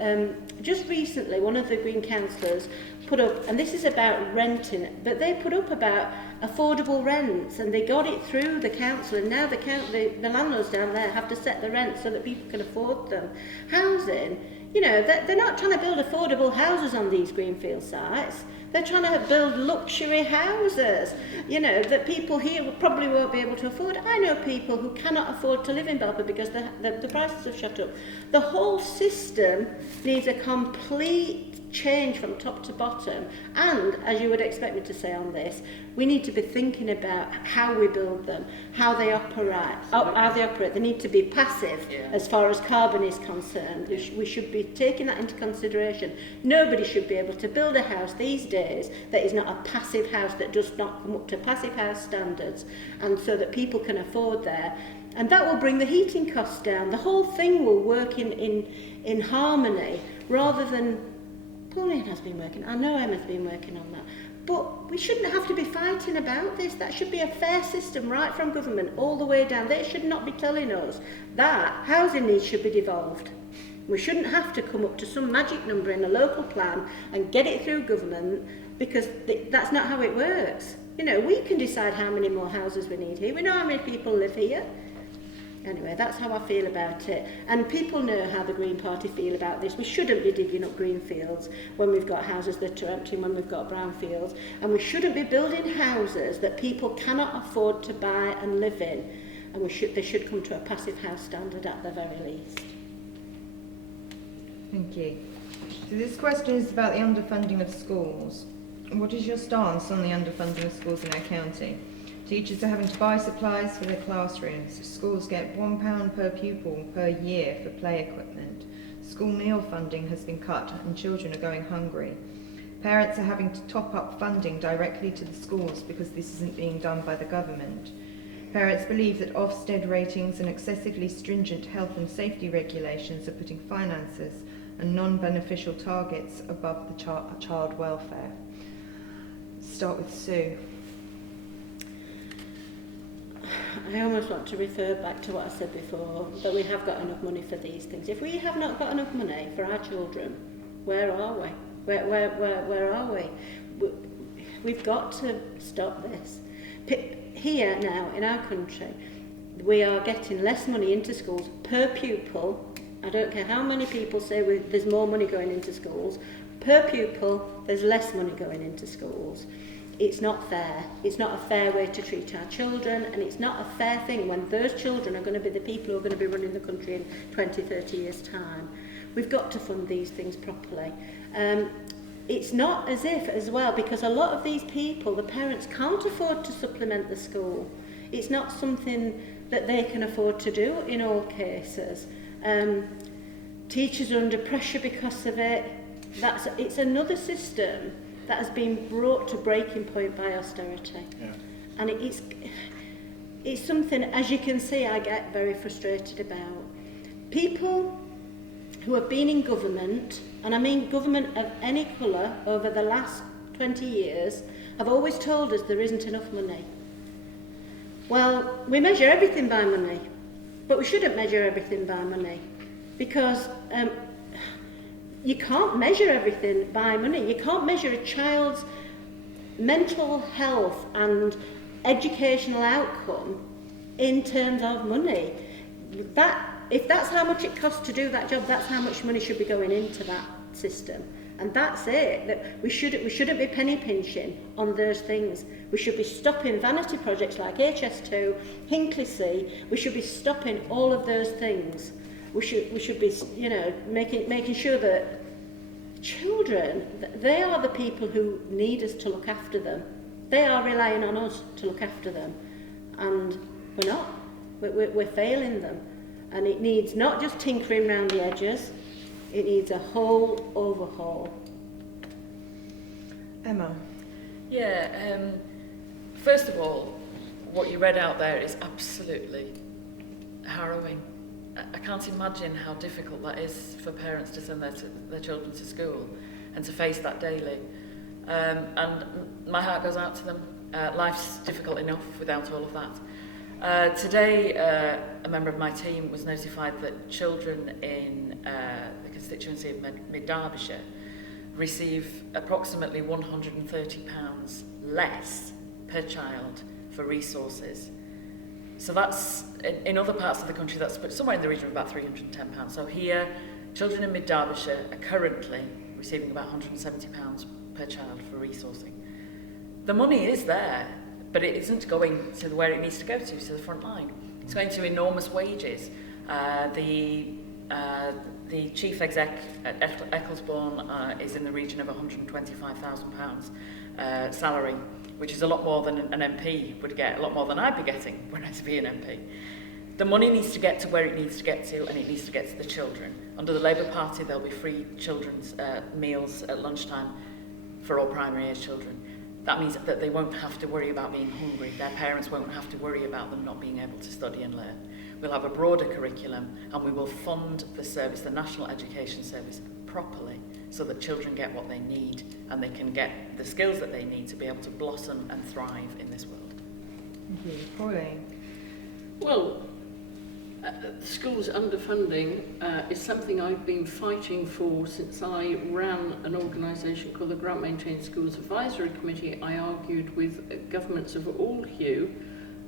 just recently, one of the Green councillors put up, and this is about renting, but they put up about affordable rents, and they got it through the council, and now the landlords down there have to set the rents so that people can afford them. Housing, you know, they're not trying to build affordable houses on these greenfield sites. They're trying to build luxury houses, you know, that people here probably won't be able to afford. I know people who cannot afford to live in Belper because the prices have shot up. The whole system needs a complete change from top to bottom, and as you would expect me to say on this, we need to be thinking about how we build them, how they operate. They need to be passive as far as carbon is concerned. We should be taking that into consideration. Nobody should be able to build a house these days that is not a passive house, that does not come up to passive house standards, and so that people can afford there. And that will bring the heating costs down. The whole thing will work in harmony, rather than Pauline has been working, I know Emma's been working on that, but we shouldn't have to be fighting about this. That should be a fair system right from government all the way down. They should not be telling us that housing needs should be devolved. We shouldn't have to come up to some magic number in a local plan and get it through government, because that's not how it works. You know, we can decide how many more houses we need here. We know how many people live here. Anyway, that's how I feel about it. And people know how the Green Party feel about this. We shouldn't be digging up green fields when we've got houses that are empty, when we've got brown fields. And we shouldn't be building houses that people cannot afford to buy and live in. And they should come to a passive house standard at the very least. Thank you. So this question is about the underfunding of schools. What is your stance on the underfunding of schools in our county? Teachers are having to buy supplies for their classrooms. Schools get £1 per pupil per year for play equipment. School meal funding has been cut and children are going hungry. Parents are having to top up funding directly to the schools because this isn't being done by the government. Parents believe that Ofsted ratings and excessively stringent health and safety regulations are putting finances and non-beneficial targets above the child welfare. Start with Sue. I almost want to refer back to what I said before, that we have got enough money for these things. If we have not got enough money for our children, where are we? Where are we? We've got to stop this. Here now, in our country, we are getting less money into schools per pupil. I don't care how many people say there's more money going into schools. Per pupil, there's less money going into schools. it's not fair. It's not a fair way to treat our children, and it's not a fair thing when those children are going to be the people who are going to be running the country in 20, 30 years' time. We've got to fund these things properly. It's not as if, as well, because a lot of these people, the parents can't afford to supplement the school. It's not something that they can afford to do in all cases. Teachers are under pressure because of it. It's another system that has been brought to breaking point by austerity. Yeah. And it's something, as you can see, I get very frustrated about. People who have been in government, and I mean government of any colour, over the last 20 years, have always told us there isn't enough money. Well, we measure everything by money, but we shouldn't measure everything by money, because you can't measure everything by money. You can't measure a child's mental health and educational outcome in terms of money. If that's how much it costs to do that job, that's how much money should be going into that system. And that's it. That we shouldn't be penny pinching on those things. We should be stopping vanity projects like HS2, Hinkley. We should be stopping all of those things. We should be, making sure that children, they are the people who need us to look after them. They are relying on us to look after them, and we're not. We're failing them, and it needs not just tinkering around the edges. It needs a whole overhaul. Emma. Yeah, first of all, what you read out there is absolutely harrowing. I can't imagine how difficult that is for parents to send their children to school and to face that daily. And my heart goes out to them. Life's difficult enough without all of that. Today, a member of my team was notified that children in the constituency of Mid-Derbyshire receive approximately £130 less per child for resources. So that's, in other parts of the country, that's somewhere in the region of about £310. So here, children in Mid-Derbyshire are currently receiving about £170 per child for resourcing. The money is there, but it isn't going to where it needs to go to the front line. It's going to enormous wages. The chief exec at Ecclesbourne is in the region of £125,000 salary, which is a lot more than an MP would get, a lot more than I'd be getting when I'd be an MP. The money needs to get to where it needs to get to, and it needs to get to the children. Under the Labour Party, there'll be free children's meals at lunchtime for all primary age children. That means that they won't have to worry about being hungry. Their parents won't have to worry about them not being able to study and learn. We'll have a broader curriculum, and we will fund the service, the National Education Service, properly, so that children get what they need and they can get the skills that they need to be able to blossom and thrive in this world. Thank you. Pauline. Well, schools underfunding is something I've been fighting for since I ran an organisation called the Grant Maintained Schools Advisory Committee. I argued with governments of all hue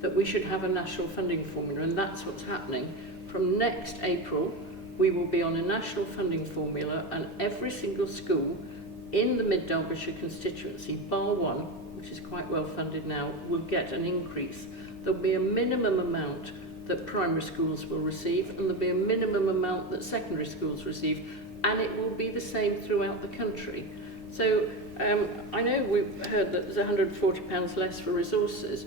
that we should have a national funding formula, and that's what's happening. From next April, we will be on a national funding formula, and every single school in the Mid-Derbyshire constituency, bar one, which is quite well funded now, will get an increase. There'll be a minimum amount that primary schools will receive, and there'll be a minimum amount that secondary schools receive, and it will be the same throughout the country. So I know we've heard that there's £140 less for resources.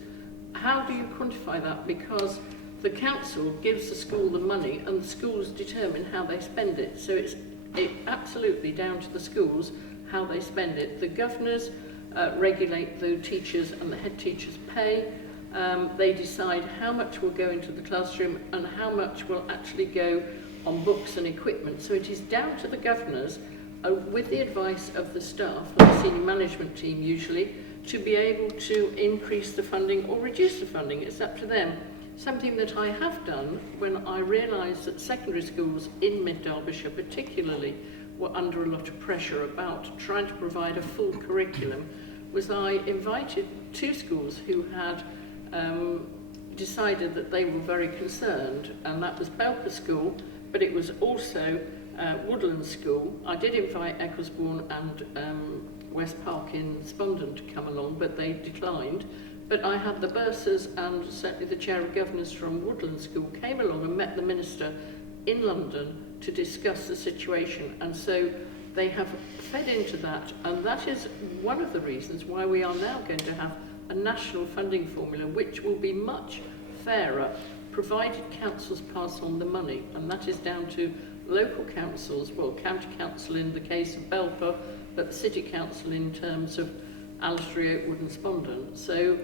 How do you quantify that? Because the council gives the school the money, and the schools determine how they spend it. So it's absolutely down to the schools how they spend it. The governors regulate the teachers and the head teachers' pay. They decide how much will go into the classroom and how much will actually go on books and equipment. So it is down to the governors, with the advice of the staff and the senior management team usually, to be able to increase the funding or reduce the funding. It's up to them. Something that I have done when I realised that secondary schools in Mid-Derbyshire particularly were under a lot of pressure about trying to provide a full curriculum was I invited two schools who had decided that they were very concerned, and that was Belper School, but it was also Woodland School. I did invite Ecclesbourne and West Park in Spondon to come along, but they declined. But I had the bursars and certainly the chair of governors from Woodland School came along and met the minister in London to discuss the situation. And so they have fed into that, and that is one of the reasons why we are now going to have a national funding formula which will be much fairer, provided councils pass on the money, and that is down to local councils, well, county council in the case of Belper, but the city council in terms of Allestree, Oakwood and Spondon. So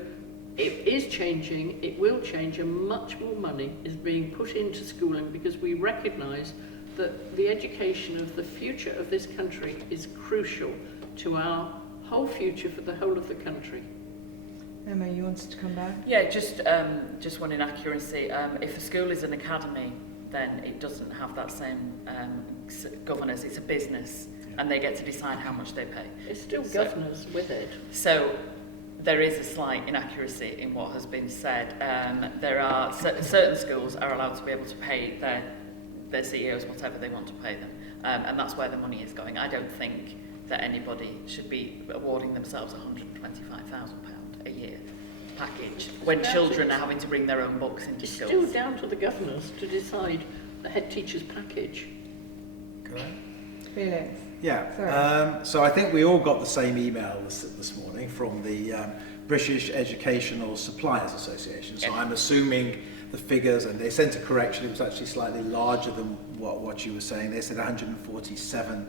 it is changing, it will change, and much more money is being put into schooling because we recognise that the education of the future of this country is crucial to our whole future for the whole of the country. Emma, you wanted to come back? Yeah, just one inaccuracy. If a school is an academy, then it doesn't have that same governance. It's a business, and they get to decide how much they pay. It's still governors with it. So there is a slight inaccuracy in what has been said. There are certain schools are allowed to be able to pay their CEOs whatever they want to pay them, and that's where the money is going. I don't think that anybody should be awarding themselves £125,000 a year package when children are having to bring their own books into schools. It's still down to the governors to decide the head teacher's package. Can I? Felix? Yeah. So I think we all got the same email this morning from the British Educational Suppliers Association. So I'm assuming the figures, and they sent a correction, it was actually slightly larger than what you were saying. They said £147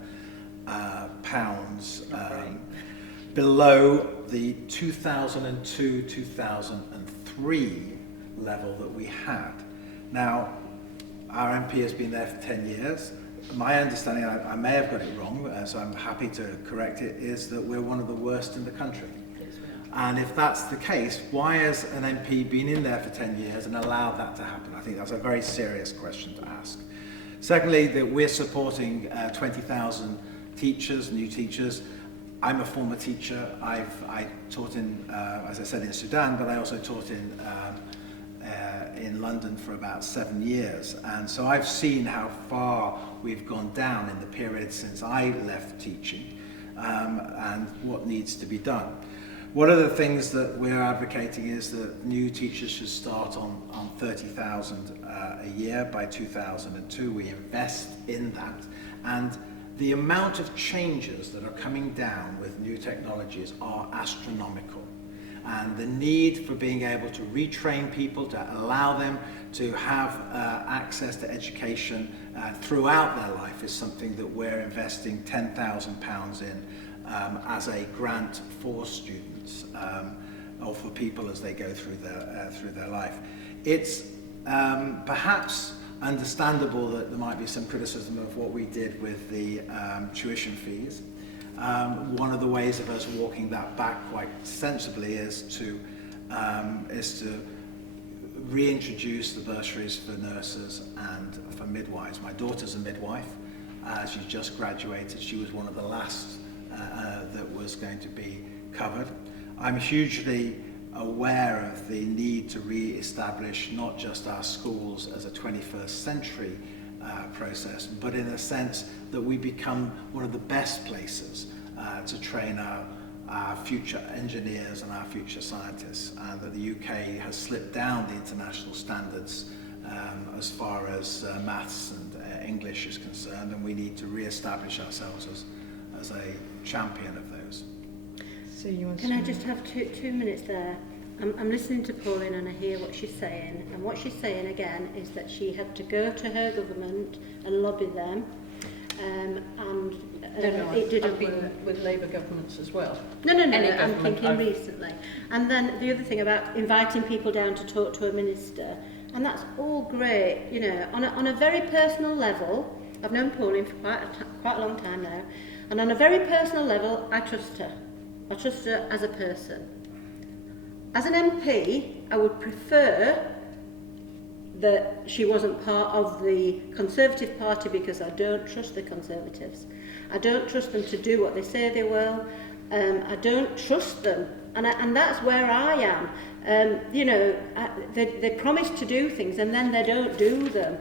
below the 2002-2003 level that we had. Now, our MP has been there for 10 years. My understanding, I may have got it wrong, so I'm happy to correct it, is that we're one of the worst in the country. And if that's the case, why has an MP been in there for 10 years and allowed that to happen? I think that's a very serious question to ask. Secondly, that we're supporting 20,000 teachers, new teachers. I'm a former teacher. I taught in, as I said, in Sudan, but I also taught in London for about 7 years. And so I've seen how far we've gone down in the period since I left teaching and what needs to be done. One of the things that we're advocating is that new teachers should start on 30,000 a year by 2002. We invest in that. And the amount of changes that are coming down with new technologies are astronomical. And the need for being able to retrain people, to allow them to have access to education throughout their life is something that we're investing £10,000 in as a grant for students or for people as they go through their life. It's perhaps understandable that there might be some criticism of what we did with the tuition fees. One of the ways of us walking that back quite sensibly is to reintroduce the bursaries for nurses and for midwives. My daughter's a midwife. She's just graduated. She was one of the last that was going to be covered. I'm hugely aware of the need to re-establish not just our schools as a 21st century process, but in a sense that we become one of the best places to train our future engineers and our future scientists, and that the UK has slipped down the international standards as far as maths and English is concerned, and we need to re-establish ourselves as a champion of those. So you want Can I just have two minutes there? I'm listening to Pauline and I hear what she's saying, and what she's saying again is that she had to go to her government and lobby them, and it didn't I've been work. with Labour governments as well. No, Any I'm government thinking recently. And then the other thing about inviting people down to talk to a minister, and that's all great, you know, on a very personal level. I've known Pauline for quite a long time now, and on a very personal level, I trust her. I trust her as a person. As an MP, I would prefer that she wasn't part of the Conservative Party, because I don't trust the Conservatives. I don't trust them to do what they say they will. I don't trust them, and that's where I am. You know, they promise to do things and then they don't do them,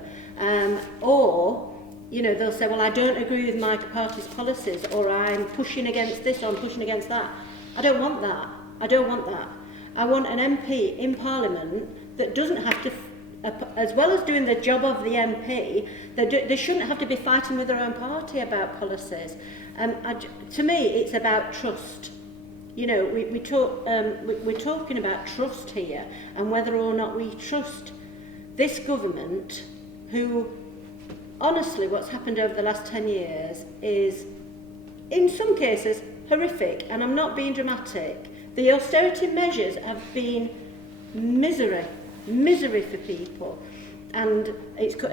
or you know, they'll say, well, I don't agree with my party's policies, or I'm pushing against this, or I'm pushing against that. I don't want that. I don't want that. I want an MP in Parliament that doesn't have to, as well as doing the job of the MP, they shouldn't have to be fighting with their own party about policies. To me, it's about trust. You know, we're talking about trust here, and whether or not we trust this government, who, honestly, what's happened over the last 10 years is, in some cases, horrific, and I'm not being dramatic. The austerity measures have been misery for people, and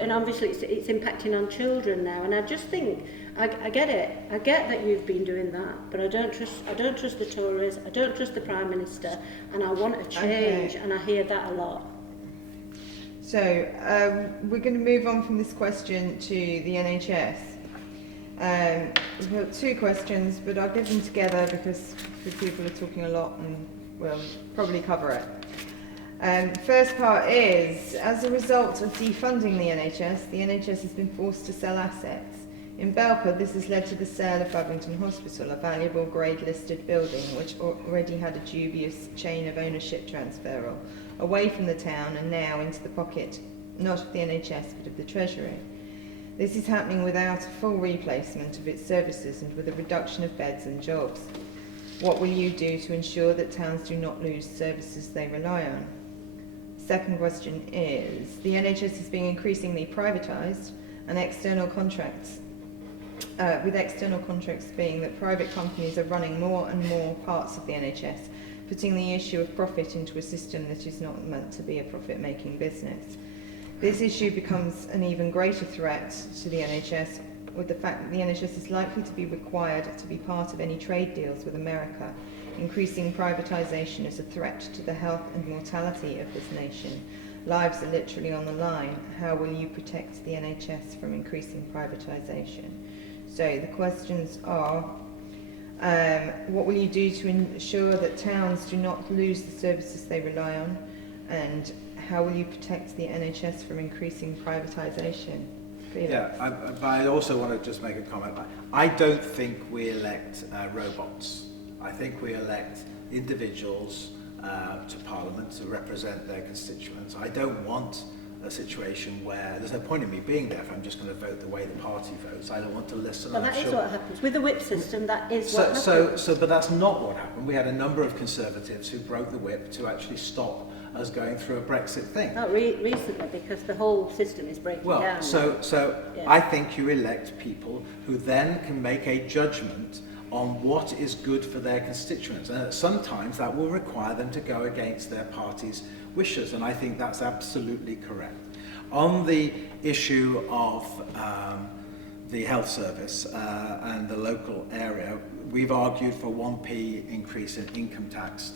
obviously it's impacting on children now. And I just think, I get it. I get that you've been doing that, but I don't trust the Tories. I don't trust the Prime Minister, and I want a change. Okay. And I hear that a lot. So we're going to move on from this question to the NHS. We've got two questions, but I'll give them together because people are talking a lot and we'll probably cover it. First part is, as a result of defunding the NHS has been forced to sell assets. In Belper, this has led to the sale of Babington Hospital, a valuable grade-listed building which already had a dubious chain of ownership transfer away from the town and now into the pocket, not of the NHS but of the Treasury. This is happening without a full replacement of its services and with a reduction of beds and jobs. What will you do to ensure that towns do not lose services they rely on? Second question is, the NHS is being increasingly privatised and with external contracts being that private companies are running more and more parts of the NHS, putting the issue of profit into a system that is not meant to be a profit-making business. This issue becomes an even greater threat to the NHS with the fact that the NHS is likely to be required to be part of any trade deals with America. Increasing privatisation is a threat to the health and mortality of this nation. Lives are literally on the line. How will you protect the NHS from increasing privatisation? So the questions are, what will you do to ensure that towns do not lose the services they rely on? And how will you protect the NHS from increasing privatisation? But I also want to just make a comment. I don't think we elect robots. I think we elect individuals to Parliament to represent their constituents. I don't want a situation where there's no point in me being there if I'm just going to vote the way the party votes. I don't want to listen. Well, that is what happens. With the whip system, that is what happens. But that's not what happened. We had a number of Conservatives who broke the whip to actually stop us going through a Brexit thing. Not recently, because the whole system is breaking down. Yeah. I think you elect people who then can make a judgment on what is good for their constituents. And sometimes that will require them to go against their party's wishes, and I think that's absolutely correct. On the issue of the health service and the local area, we've argued for 1p increase in income tax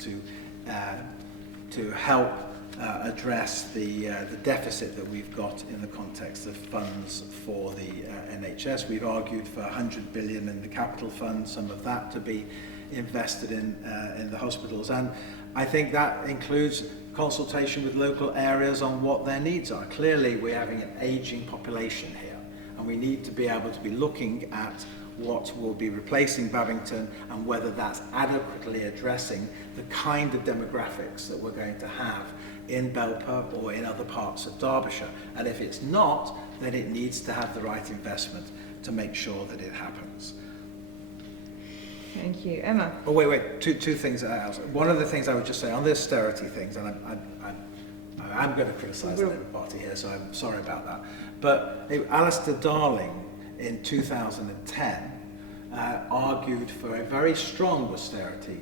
to help address the deficit that we've got in the context of funds for the NHS. We've argued for 100 billion in the capital fund, some of that to be invested in the hospitals, and I think that includes consultation with local areas on what their needs are. Clearly we're having an ageing population here, and we need to be able to be looking at what will be replacing Babington and whether that's adequately addressing the kind of demographics that we're going to have in Belper or in other parts of Derbyshire. And if it's not, then it needs to have the right investment to make sure that it happens. Thank you. Emma? Oh, wait. Two things else. One of the things I would just say on the austerity things, and I'm going to criticise the Labour Party here, so I'm sorry about that. But Alistair Darling in 2010 argued for a very strong austerity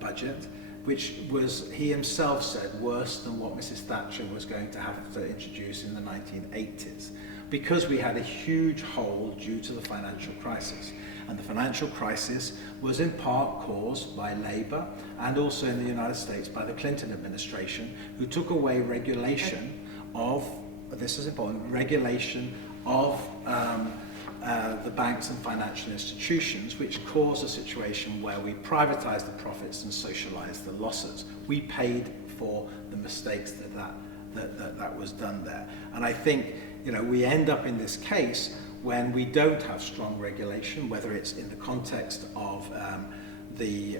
budget, which was, he himself said, worse than what Mrs. Thatcher was going to have to introduce in the 1980s, because we had a huge hole due to the financial crisis. And the financial crisis was in part caused by Labour and also in the United States by the Clinton administration, who took away regulation of, this is important, regulation of the banks and financial institutions, which caused a situation where we privatised the profits and socialised the losses. We paid for the mistakes that was done there. And I think, we end up in this case when we don't have strong regulation, whether it's in the context of the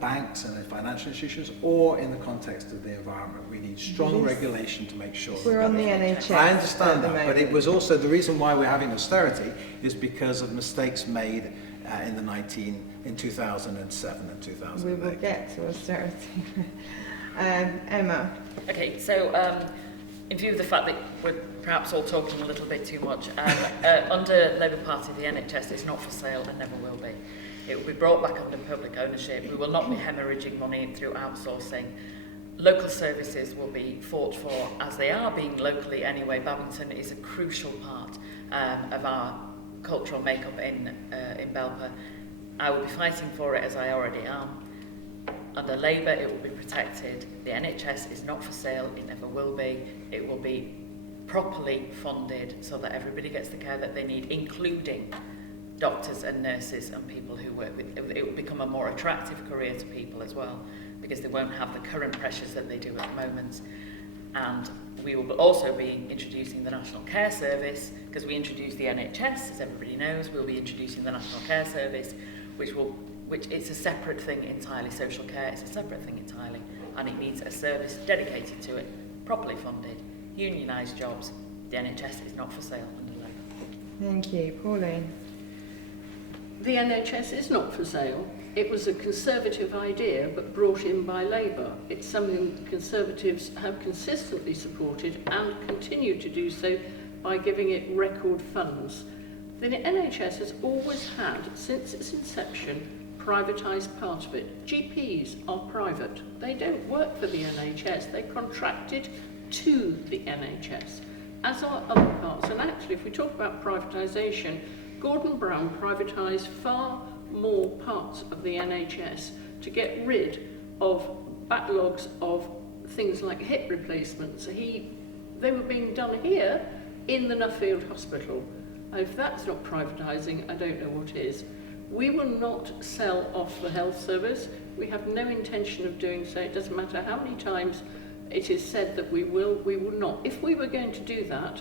banks and the financial institutions, or in the context of the environment. We need strong regulation to make sure. We're on the NHS. I understand that, but it moment. was also the reason why we're having austerity is because of mistakes made in 2007 and 2008. We will get to austerity. Emma. Okay, so in view of the fact that we're perhaps all talking a little bit too much, under Labour Party, the NHS is not for sale and never will be. It will be brought back under public ownership. We will not be hemorrhaging money through outsourcing. Local services will be fought for, as they are being locally anyway. Babington is a crucial part of our cultural makeup in Belper. I will be fighting for it, as I already am. Under Labour, it will be protected. The NHS is not for sale, it never will be. It will be properly funded so that everybody gets the care that they need, including doctors and nurses and people who work with it. It will become a more attractive career to people as well, because they won't have the current pressures that they do at the moment. And we will also be introducing the National Care Service, because we introduced the NHS, as everybody knows. We'll be introducing the National Care Service, which it's a separate thing entirely. Social care is a separate thing entirely, and it needs a service dedicated to it, properly funded, unionised jobs. The NHS is not for sale under Labour. Thank you. Pauline. The NHS is not for sale. It was a Conservative idea, but brought in by Labour. It's something the Conservatives have consistently supported and continue to do so by giving it record funds. The NHS has always had, since its inception, privatised part of it. GPs are private. They don't work for the NHS. They're contracted to the NHS, as are other parts. And actually, if we talk about privatisation, Gordon Brown privatised far more parts of the NHS to get rid of backlogs of things like hip replacements. They were being done here in the Nuffield Hospital. If that's not privatising, I don't know what is. We will not sell off the health service. We have no intention of doing so. It doesn't matter how many times it is said that we will not. If we were going to do that,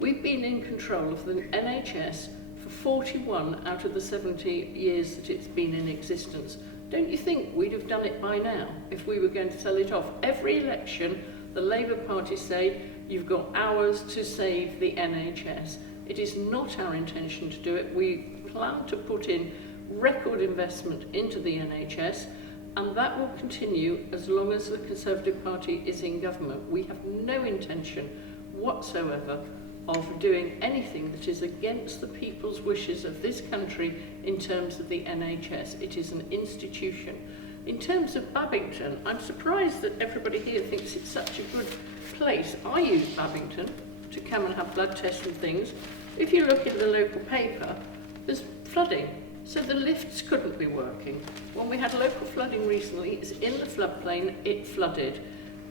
we've been in control of the NHS for 41 out of the 70 years that it's been in existence. Don't you think we'd have done it by now if we were going to sell it off? Every election, the Labour Party say, you've got hours to save the NHS. It is not our intention to do it. We plan to put in record investment into the NHS, and that will continue as long as the Conservative Party is in government. We have no intention whatsoever of doing anything that is against the people's wishes of this country in terms of the NHS. It is an institution. In terms of Babington, I'm surprised that everybody here thinks it's such a good place. I use Babington to come and have blood tests and things. If you look in the local paper, there's flooding, so the lifts couldn't be working. When we had local flooding recently, it's in the floodplain, it flooded.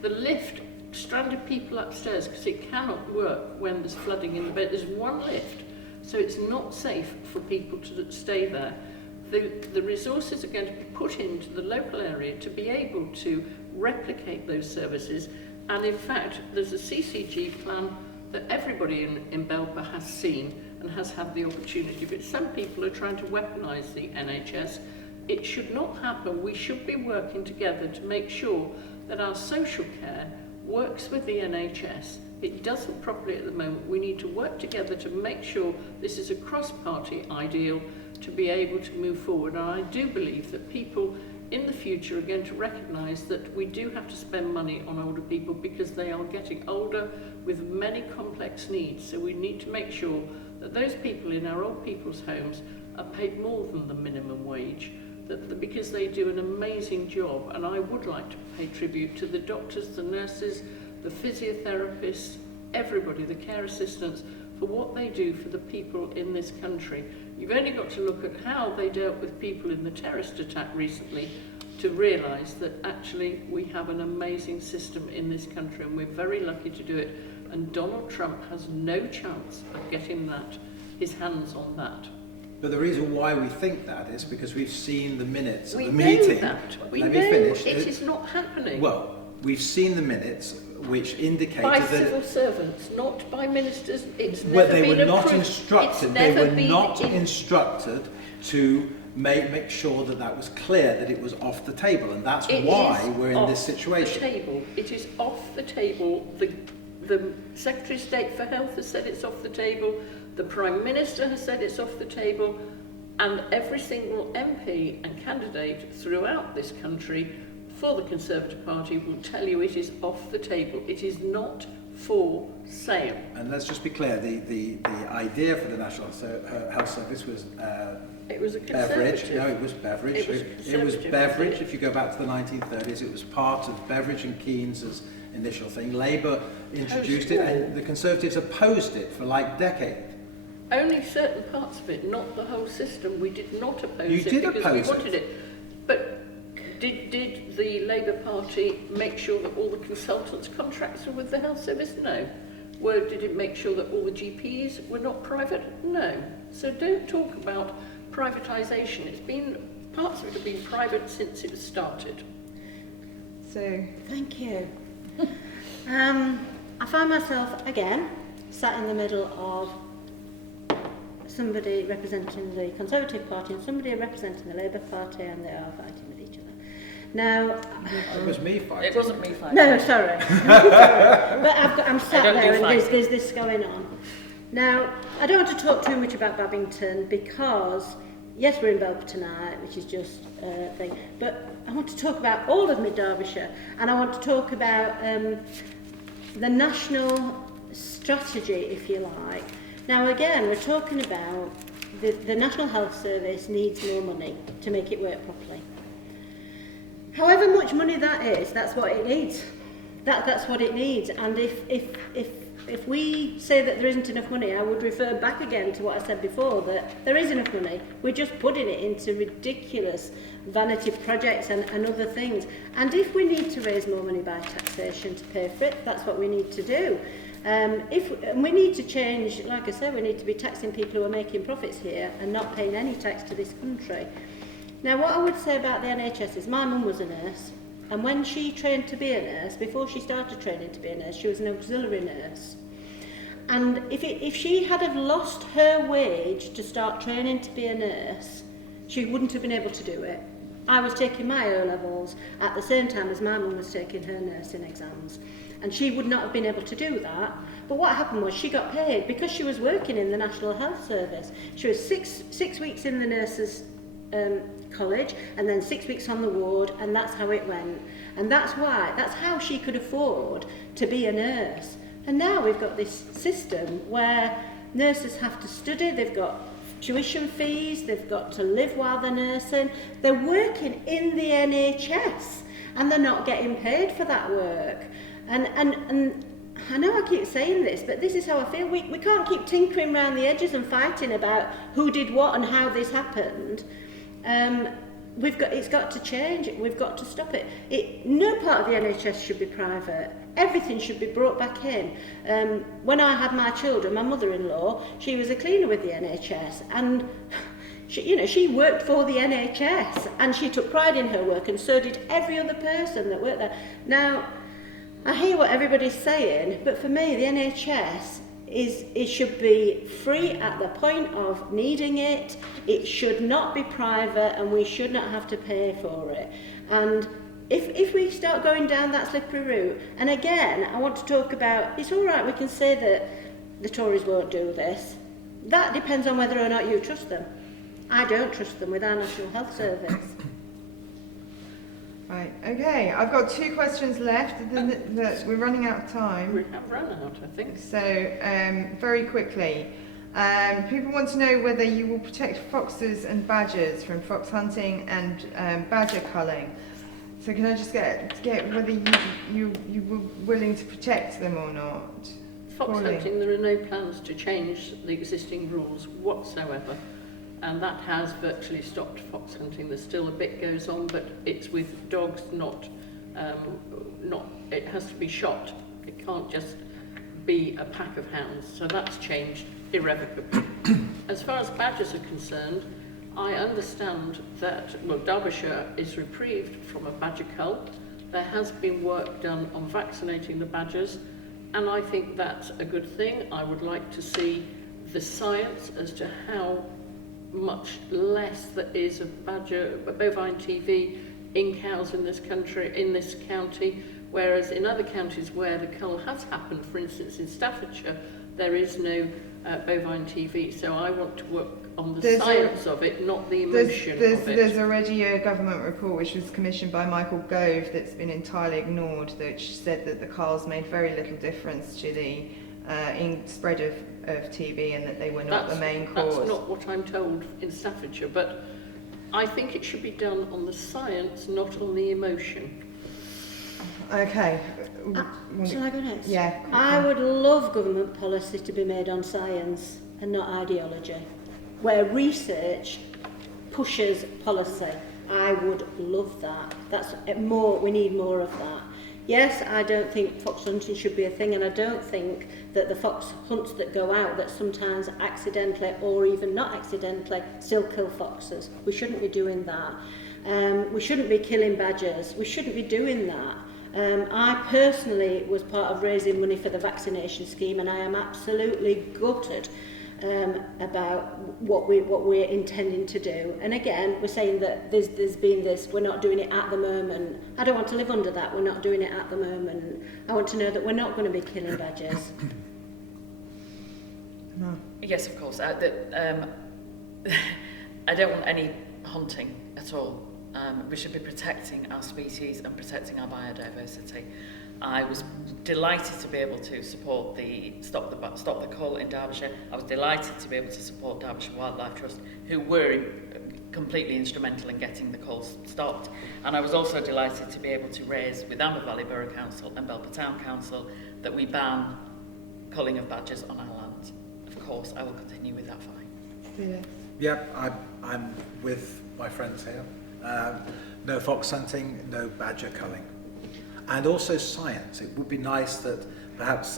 The lift stranded people upstairs because it cannot work when there's flooding in the bed. There's one lift, so it's not safe for people to stay there. The resources are going to be put into the local area to be able to replicate those services, and in fact there's a CCG plan that everybody in Belper has seen and has had the opportunity, but some people are trying to weaponise the NHS. It should not happen. We should be working together to make sure that our social care works with the NHS. It doesn't properly at the moment. We need to work together to make sure this is a cross-party ideal to be able to move forward. And I do believe that people in the future are going to recognise that we do have to spend money on older people because they are getting older with many complex needs. So we need to make sure that those people in our old people's homes are paid more than the minimum wage, because they do an amazing job. And I would like to pay tribute to the doctors, the nurses, the physiotherapists, everybody, the care assistants, for what they do for the people in this country. You've only got to look at how they dealt with people in the terrorist attack recently to realise that actually we have an amazing system in this country, and we're very lucky to do it. And Donald Trump has no chance of getting his hands on that. But the reason why we think that is because we've seen the minutes of the We meeting. know that. We Let know me finish. it is not happening. Well, we've seen the minutes which indicated by that civil servants, not by ministers. It's well, never they been were not approved. instructed. It's They never were been not in- instructed to make sure that that was clear, that it was off the table, and that's It why is we're in off this situation. The table. It is off the table. The Secretary of State for Health has said it's off the table. The Prime Minister has said it's off the table, and every single MP and candidate throughout this country for the Conservative Party will tell you it is off the table. It is not for sale. And let's just be clear, the idea for the National Health Service was It was a beverage. Conservative. No, it was beverage. It was It was Conservative beverage. idea. If you go back to the 1930s, it was part of Beveridge and Keynes's initial thing. Labour introduced it, and the Conservatives opposed it for like decades. Only certain parts of it, not the whole system. We did not oppose You it did because oppose we wanted it. But did the Labour Party make sure that all the consultants' contracts were with the health service? No. Did it make sure that all the GPs were not private? No. So don't talk about privatisation. Parts of it have been private since it was started. So, Thank you. I find myself, again, sat in the middle of somebody representing the Conservative Party and somebody representing the Labour Party, and they are fighting with each other. Now, It was me fighting. It wasn't me fighting. no, sorry. But I'm sat don't do there and fighting. there's this going on. Now, I don't want to talk too much about Babington because, yes, we're in Belper tonight, which is just a thing, but I want to talk about all of Mid-Derbyshire, and I want to talk about the national strategy, if you like. Now, again, we're talking about the National Health Service needs more money to make it work properly. However much money that is, that's what it needs. That's what it needs. And if we say that there isn't enough money, I would refer back again to what I said before, that there is enough money. We're just putting it into ridiculous vanity projects and other things. And if we need to raise more money by taxation to pay for it, that's what we need to do. And we need to change, like I said, we need to be taxing people who are making profits here and not paying any tax to this country. Now, what I would say about the NHS is my mum was a nurse, and when she trained to be a nurse, before she started training to be a nurse, she was an auxiliary nurse. And if she had have lost her wage to start training to be a nurse, she wouldn't have been able to do it. I was taking my O-levels at the same time as my mum was taking her nursing exams. And she would not have been able to do that. But what happened was she got paid because she was working in the National Health Service. She was six weeks in the nurses' college and then 6 weeks on the ward, and that's how it went. And that's how she could afford to be a nurse. And now we've got this system where nurses have to study, they've got tuition fees, they've got to live while they're nursing. They're working in the NHS and they're not getting paid for that work. And I know I keep saying this, but this is how I feel. We can't keep tinkering around the edges and fighting about who did what and how this happened. It's got to change. We've got to stop it. No part of the NHS should be private. Everything should be brought back in. When I had my children, my mother-in-law, she was a cleaner with the NHS, and she worked for the NHS, and she took pride in her work, and so did every other person that worked there. Now, I hear what everybody's saying, but for me, the NHS it should be free at the point of needing it. It should not be private, and we should not have to pay for it. And if we start going down that slippery route, and again, I want to talk about, it's all right, we can say that the Tories won't do this. That depends on whether or not you trust them. I don't trust them with our National Health Service. right, okay, I've got 2 questions left. We're running out of time. We have run out, I think. So, very quickly, people want to know whether you will protect foxes and badgers from fox hunting and badger culling. So can I just get whether you were willing to protect them or not? Fox Pauline? hunting, there are no plans to change the existing rules whatsoever. And that has virtually stopped fox hunting. There's still a bit goes on, but it's with dogs, not it has to be shot. It can't just be a pack of hounds. So that's changed irrevocably. As far as badgers are concerned, I understand that, Derbyshire is reprieved from a badger cull. There has been work done on vaccinating the badgers, and I think that's a good thing. I would like to see the science as to how much less there is of bovine TB in cows in this country, in this county, whereas in other counties where the cull has happened, for instance in Staffordshire, there is no bovine TV. So I want to work on the science of it, not the emotion of it. There's already a government report which was commissioned by Michael Gove that's been entirely ignored, which said that the culls made very little difference to the spread of TB and that they were not the main cause. That's not what I'm told in Staffordshire, but I think it should be done on the science, not on the emotion. Okay. Shall I go next? Yeah. I would love government policy to be made on science and not ideology, where research pushes policy. I would love that. That's more. We need more of that. Yes, I don't think fox hunting should be a thing, and I don't think that the fox hunts that go out that sometimes accidentally or even not accidentally still kill foxes. We shouldn't be doing that. We shouldn't be killing badgers. We shouldn't be doing that. I personally was part of raising money for the vaccination scheme, and I am absolutely gutted about what we're intending to do. And again, we're saying that there's been this, we're not doing it at the moment. I don't want to live under that, we're not doing it at the moment. I want to know that we're not going to be killing badgers. No. Yes, of course. I don't want any hunting at all. We should be protecting our species and protecting our biodiversity. I was delighted to be able to support the Stop the Cull in Derbyshire. I was delighted to be able to support Derbyshire Wildlife Trust, who were completely instrumental in getting the culls stopped. And I was also delighted to be able to raise with Amber Valley Borough Council and Belper Town Council that we ban culling of badgers on our land. Of course, I will continue with that fight. Yeah. I'm with my friends here. No fox hunting, no badger culling. And also science. It would be nice that perhaps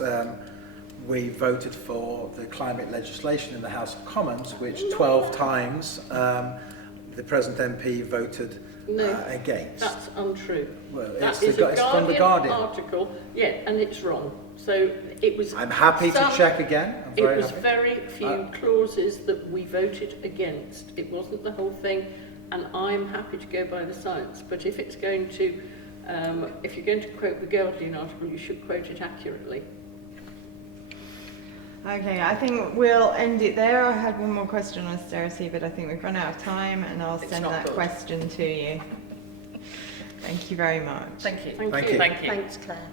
we voted for the climate legislation in the House of Commons, which 12 times the present MP voted against. That's untrue. Well, that it's from the Guardian article, yeah, and it's wrong. So it was. I'm happy to check again. I'm very happy. Very few clauses that we voted against. It wasn't the whole thing, and I'm happy to go by the science. But if it's going to if you're going to quote the Guardian article, you should quote it accurately. Okay, I think we'll end it there. I had one more question on austerity, but I think we've run out of time, and I'll send that question to you. Thank you very much. Thank you. Thank you. Thank you. Thanks, Claire.